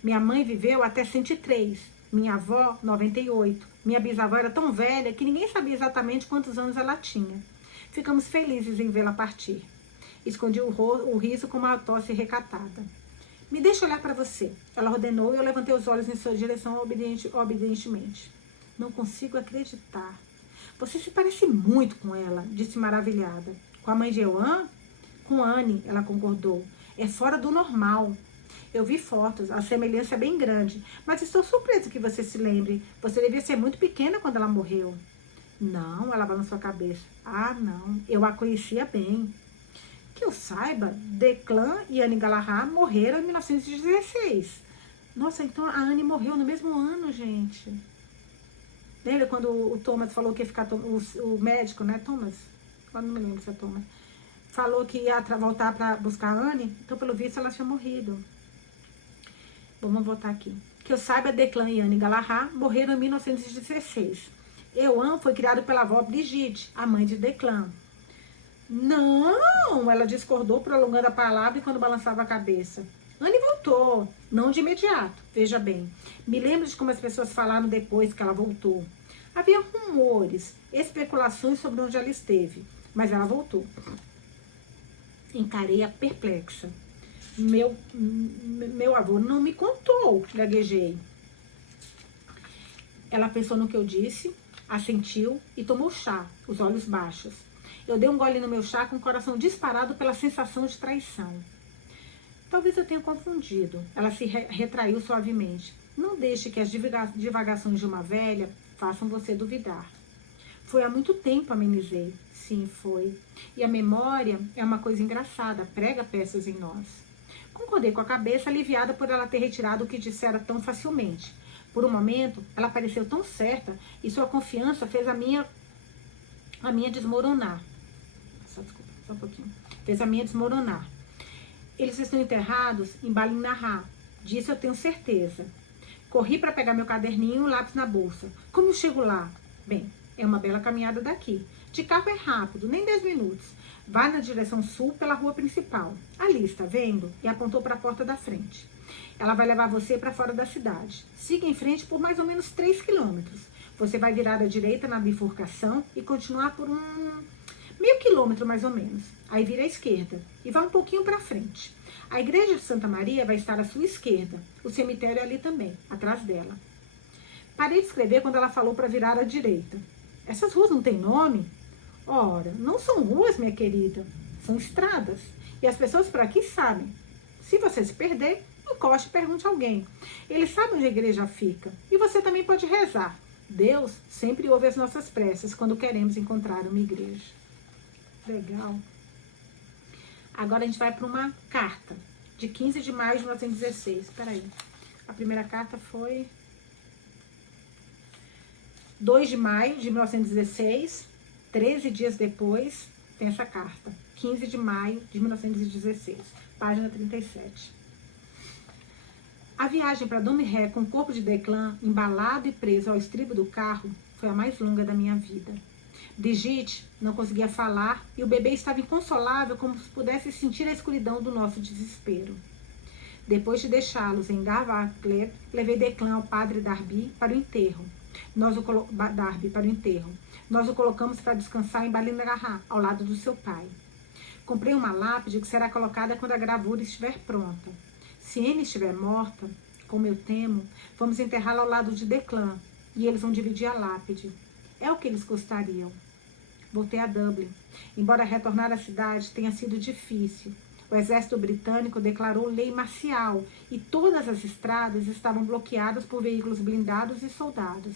Minha mãe viveu até 103. Minha avó, 98. Minha bisavó era tão velha que ninguém sabia exatamente quantos anos ela tinha. Ficamos felizes em vê-la partir. Escondi o riso com uma tosse recatada. Me deixa olhar para você. Ela ordenou e eu levantei os olhos em sua direção obedientemente. Não consigo acreditar. Você se parece muito com ela, disse maravilhada. Com a mãe de Euan? Com Anne, ela concordou. É fora do normal. Eu vi fotos, a semelhança é bem grande, mas estou surpresa que você se lembre. Você devia ser muito pequena quando ela morreu. Não, ela balançou a cabeça. Não, eu a conhecia bem. Que eu saiba, Declan e Anne Galahad morreram em 1916. Nossa, então a Anne morreu no mesmo ano, gente. Lembra quando o Thomas falou que ia ficar... O médico, né, Thomas? Eu não me lembro se é Thomas. Falou que ia voltar para buscar a Anne, então pelo visto ela tinha morrido. Bom, vamos voltar aqui. Que eu saiba, Declan e Anne Galahad morreram em 1916. Euan foi criado pela avó Brigitte, a mãe de Declan. Não, ela discordou, prolongando a palavra enquanto balançava a cabeça. Anne voltou, não de imediato, veja bem. Me lembro de como as pessoas falaram depois que ela voltou. Havia rumores, especulações sobre onde ela esteve, mas ela voltou. Encarei-a perplexa. Meu avô não me contou, gaguejei. Ela pensou no que eu disse, assentiu e tomou chá, os olhos baixos. Eu dei um gole no meu chá com o coração disparado pela sensação de traição. Talvez eu tenha confundido. Ela se retraiu suavemente. Não deixe que as divagações de uma velha façam você duvidar. Foi há muito tempo, amenizei. Sim, foi. E a memória é uma coisa engraçada, prega peças em nós. Concordei com a cabeça, aliviada por ela ter retirado o que dissera tão facilmente. Por um momento, ela pareceu tão certa e sua confiança fez a minha desmoronar. Desculpa. Só um pouquinho. Fez a minha desmoronar. Eles estão enterrados em Balin Nahar. Disso eu tenho certeza. Corri para pegar meu caderninho e um lápis na bolsa. Como eu chego lá? Bem, é uma bela caminhada daqui. De carro é rápido, nem 10 minutos. Vai na direção sul pela rua principal. Ali, está vendo? E apontou para a porta da frente. Ela vai levar você para fora da cidade. Siga em frente por mais ou menos 3 quilômetros. Você vai virar à direita na bifurcação e continuar por meio quilômetro mais ou menos. Aí vira à esquerda e vai um pouquinho para frente. A igreja de Santa Maria vai estar à sua esquerda. O cemitério é ali também, atrás dela. Parei de escrever quando ela falou para virar à direita. Essas ruas não têm nome? Ora, não são ruas, minha querida. São estradas. E as pessoas por aqui sabem. Se você se perder, encoste e pergunte a alguém. Eles sabem onde a igreja fica. E você também pode rezar. Deus sempre ouve as nossas preces quando queremos encontrar uma igreja. Legal. Agora a gente vai para uma carta de 15 de maio de 1916. Espera aí. A primeira carta foi 2 de maio de 1916. 13 dias depois tem essa carta. 15 de maio de 1916. Página 37. A viagem para Domré com o corpo de Declan embalado e preso ao estribo do carro foi a mais longa da minha vida. Brigitte não conseguia falar e o bebê estava inconsolável, como se pudesse sentir a escuridão do nosso desespero. Depois de deixá-los em Garvacler, levei Declan ao padre Darby para o enterro. Nós o colocamos para descansar em Balingarra, ao lado do seu pai. Comprei uma lápide que será colocada quando a gravura estiver pronta. Se Anne estiver morta, como eu temo, vamos enterrá-la ao lado de Declan e eles vão dividir a lápide. É o que eles gostariam. Voltei a Dublin. Embora retornar à cidade tenha sido difícil, o exército britânico declarou lei marcial e todas as estradas estavam bloqueadas por veículos blindados e soldados.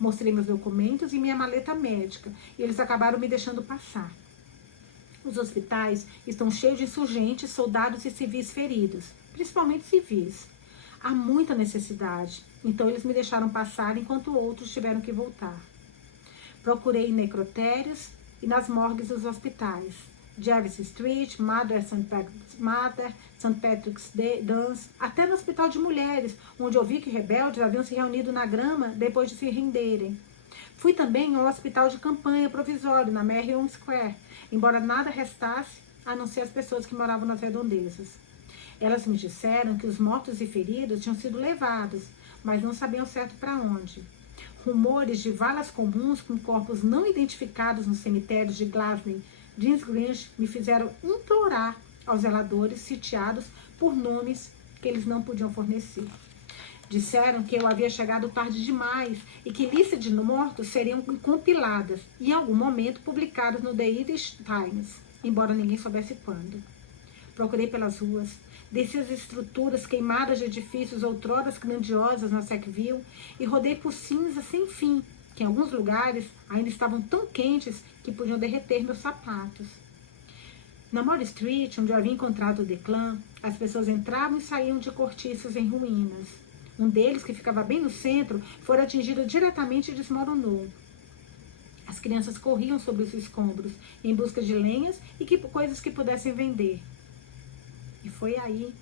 Mostrei meus documentos e minha maleta médica e eles acabaram me deixando passar. Os hospitais estão cheios de insurgentes, soldados e civis feridos, principalmente civis. Há muita necessidade, então eles me deixaram passar enquanto outros tiveram que voltar. Procurei em necrotérios e nas morgues dos hospitais. Jervis Street, Mother St. Patrick's Dance, até no hospital de mulheres, onde ouvi que rebeldes haviam se reunido na grama depois de se renderem. Fui também ao hospital de campanha provisório, na Merrion Square, embora nada restasse, a não ser as pessoas que moravam nas redondezas. Elas me disseram que os mortos e feridos tinham sido levados, mas não sabiam certo para onde. Rumores de valas comuns com corpos não identificados nos cemitérios de Glasney, Dinsgrange, me fizeram implorar aos zeladores sitiados por nomes que eles não podiam fornecer. Disseram que eu havia chegado tarde demais e que listas de mortos seriam compiladas e em algum momento publicadas no The Irish Times, embora ninguém soubesse quando. Procurei pelas ruas, desci as estruturas queimadas de edifícios outrora grandiosas na Sackville e rodei por cinzas sem fim, que em alguns lugares ainda estavam tão quentes que podiam derreter meus sapatos. Na Mott Street, onde eu havia encontrado o Declan, as pessoas entravam e saíam de cortiços em ruínas. Um deles, que ficava bem no centro, foi atingido diretamente e desmoronou. As crianças corriam sobre os escombros, em busca de lenhas e coisas que pudessem vender. E foi aí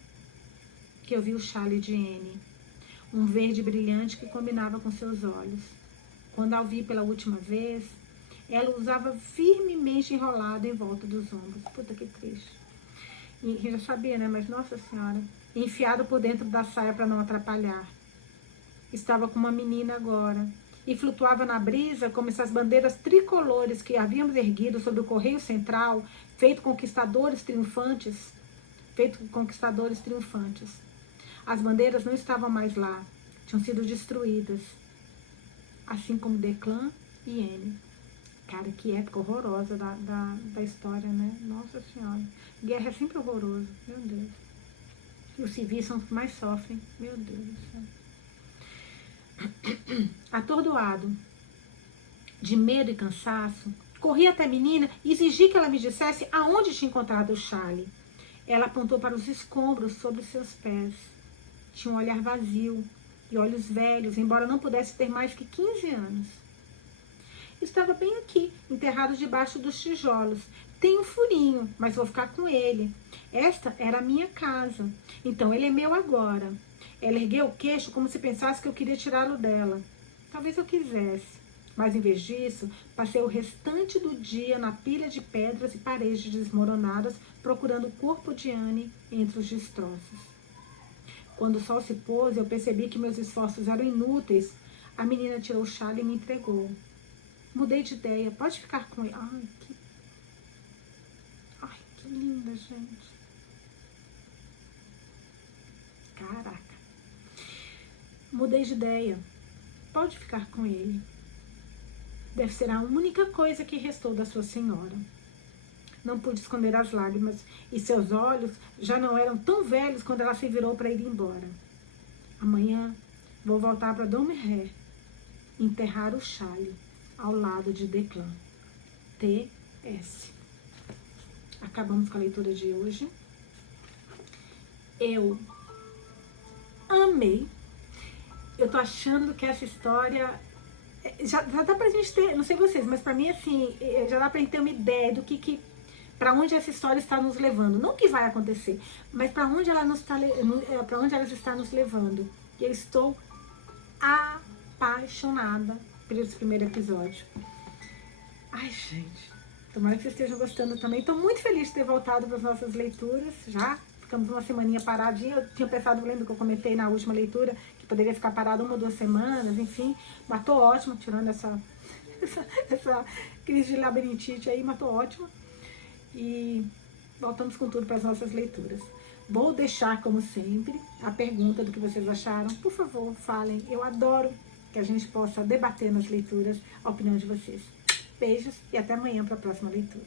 que eu vi o chale de Anne, um verde brilhante que combinava com seus olhos. Quando a vi pela última vez, ela usava firmemente enrolado em volta dos ombros. Puta, que triste. E eu já sabia, né? Mas, nossa senhora, enfiado por dentro da saia para não atrapalhar. Estava com uma menina agora e flutuava na brisa como essas bandeiras tricolores que havíamos erguido sobre o Correio Central, feito conquistadores triunfantes. As bandeiras não estavam mais lá, tinham sido destruídas, assim como Declan e Anne. Cara, que época horrorosa da história, né? Nossa Senhora. Guerra é sempre horroroso, meu Deus. E os civis são os que mais sofrem, meu Deus do céu. Atordoado, de medo e cansaço, corri até a menina e exigi que ela me dissesse aonde tinha encontrado o chale. Ela apontou para os escombros sobre seus pés. Tinha um olhar vazio e olhos velhos, embora não pudesse ter mais que 15 anos. estava bem aqui, enterrado debaixo dos tijolos. Tem um furinho, mas vou ficar com ele. Esta era a minha casa, então ele é meu agora. Ela ergueu o queixo como se pensasse que eu queria tirá-lo dela. Talvez eu quisesse, mas em vez disso, passei o restante do dia na pilha de pedras e paredes desmoronadas, procurando o corpo de Anne entre os destroços. Quando o sol se pôs, eu percebi que meus esforços eram inúteis. A menina tirou o chale e me entregou. Mudei de ideia. Pode ficar com ele. Ai, que linda, gente. Caraca. Mudei de ideia. Pode ficar com ele. Deve ser a única coisa que restou da sua senhora. Não pude esconder as lágrimas, e seus olhos já não eram tão velhos quando ela se virou para ir embora. Amanhã vou voltar para Domré, enterrar o chale ao lado de Declan. T.S. Acabamos com a leitura de hoje. Eu amei. Eu tô achando que essa história já dá pra gente ter, não sei vocês, mas pra mim assim, já dá pra gente ter uma ideia do que para onde essa história está nos levando. Não que vai acontecer, mas para onde ela para onde ela está nos levando. E eu estou apaixonada por esse primeiro episódio. Ai, gente, tomara que vocês estejam gostando também. Estou muito feliz de ter voltado para as nossas leituras. Já ficamos uma semaninha paradinha. Eu tinha pensado, lembro que eu comentei na última leitura, que poderia ficar parado 1 ou 2 semanas, enfim. Mas tô ótima, tirando essa crise de labirintite aí, mas tô ótima. E voltamos com tudo para as nossas leituras. Vou deixar, como sempre, a pergunta do que vocês acharam. Por favor, falem. Eu adoro que a gente possa debater nas leituras a opinião de vocês. Beijos e até amanhã para a próxima leitura.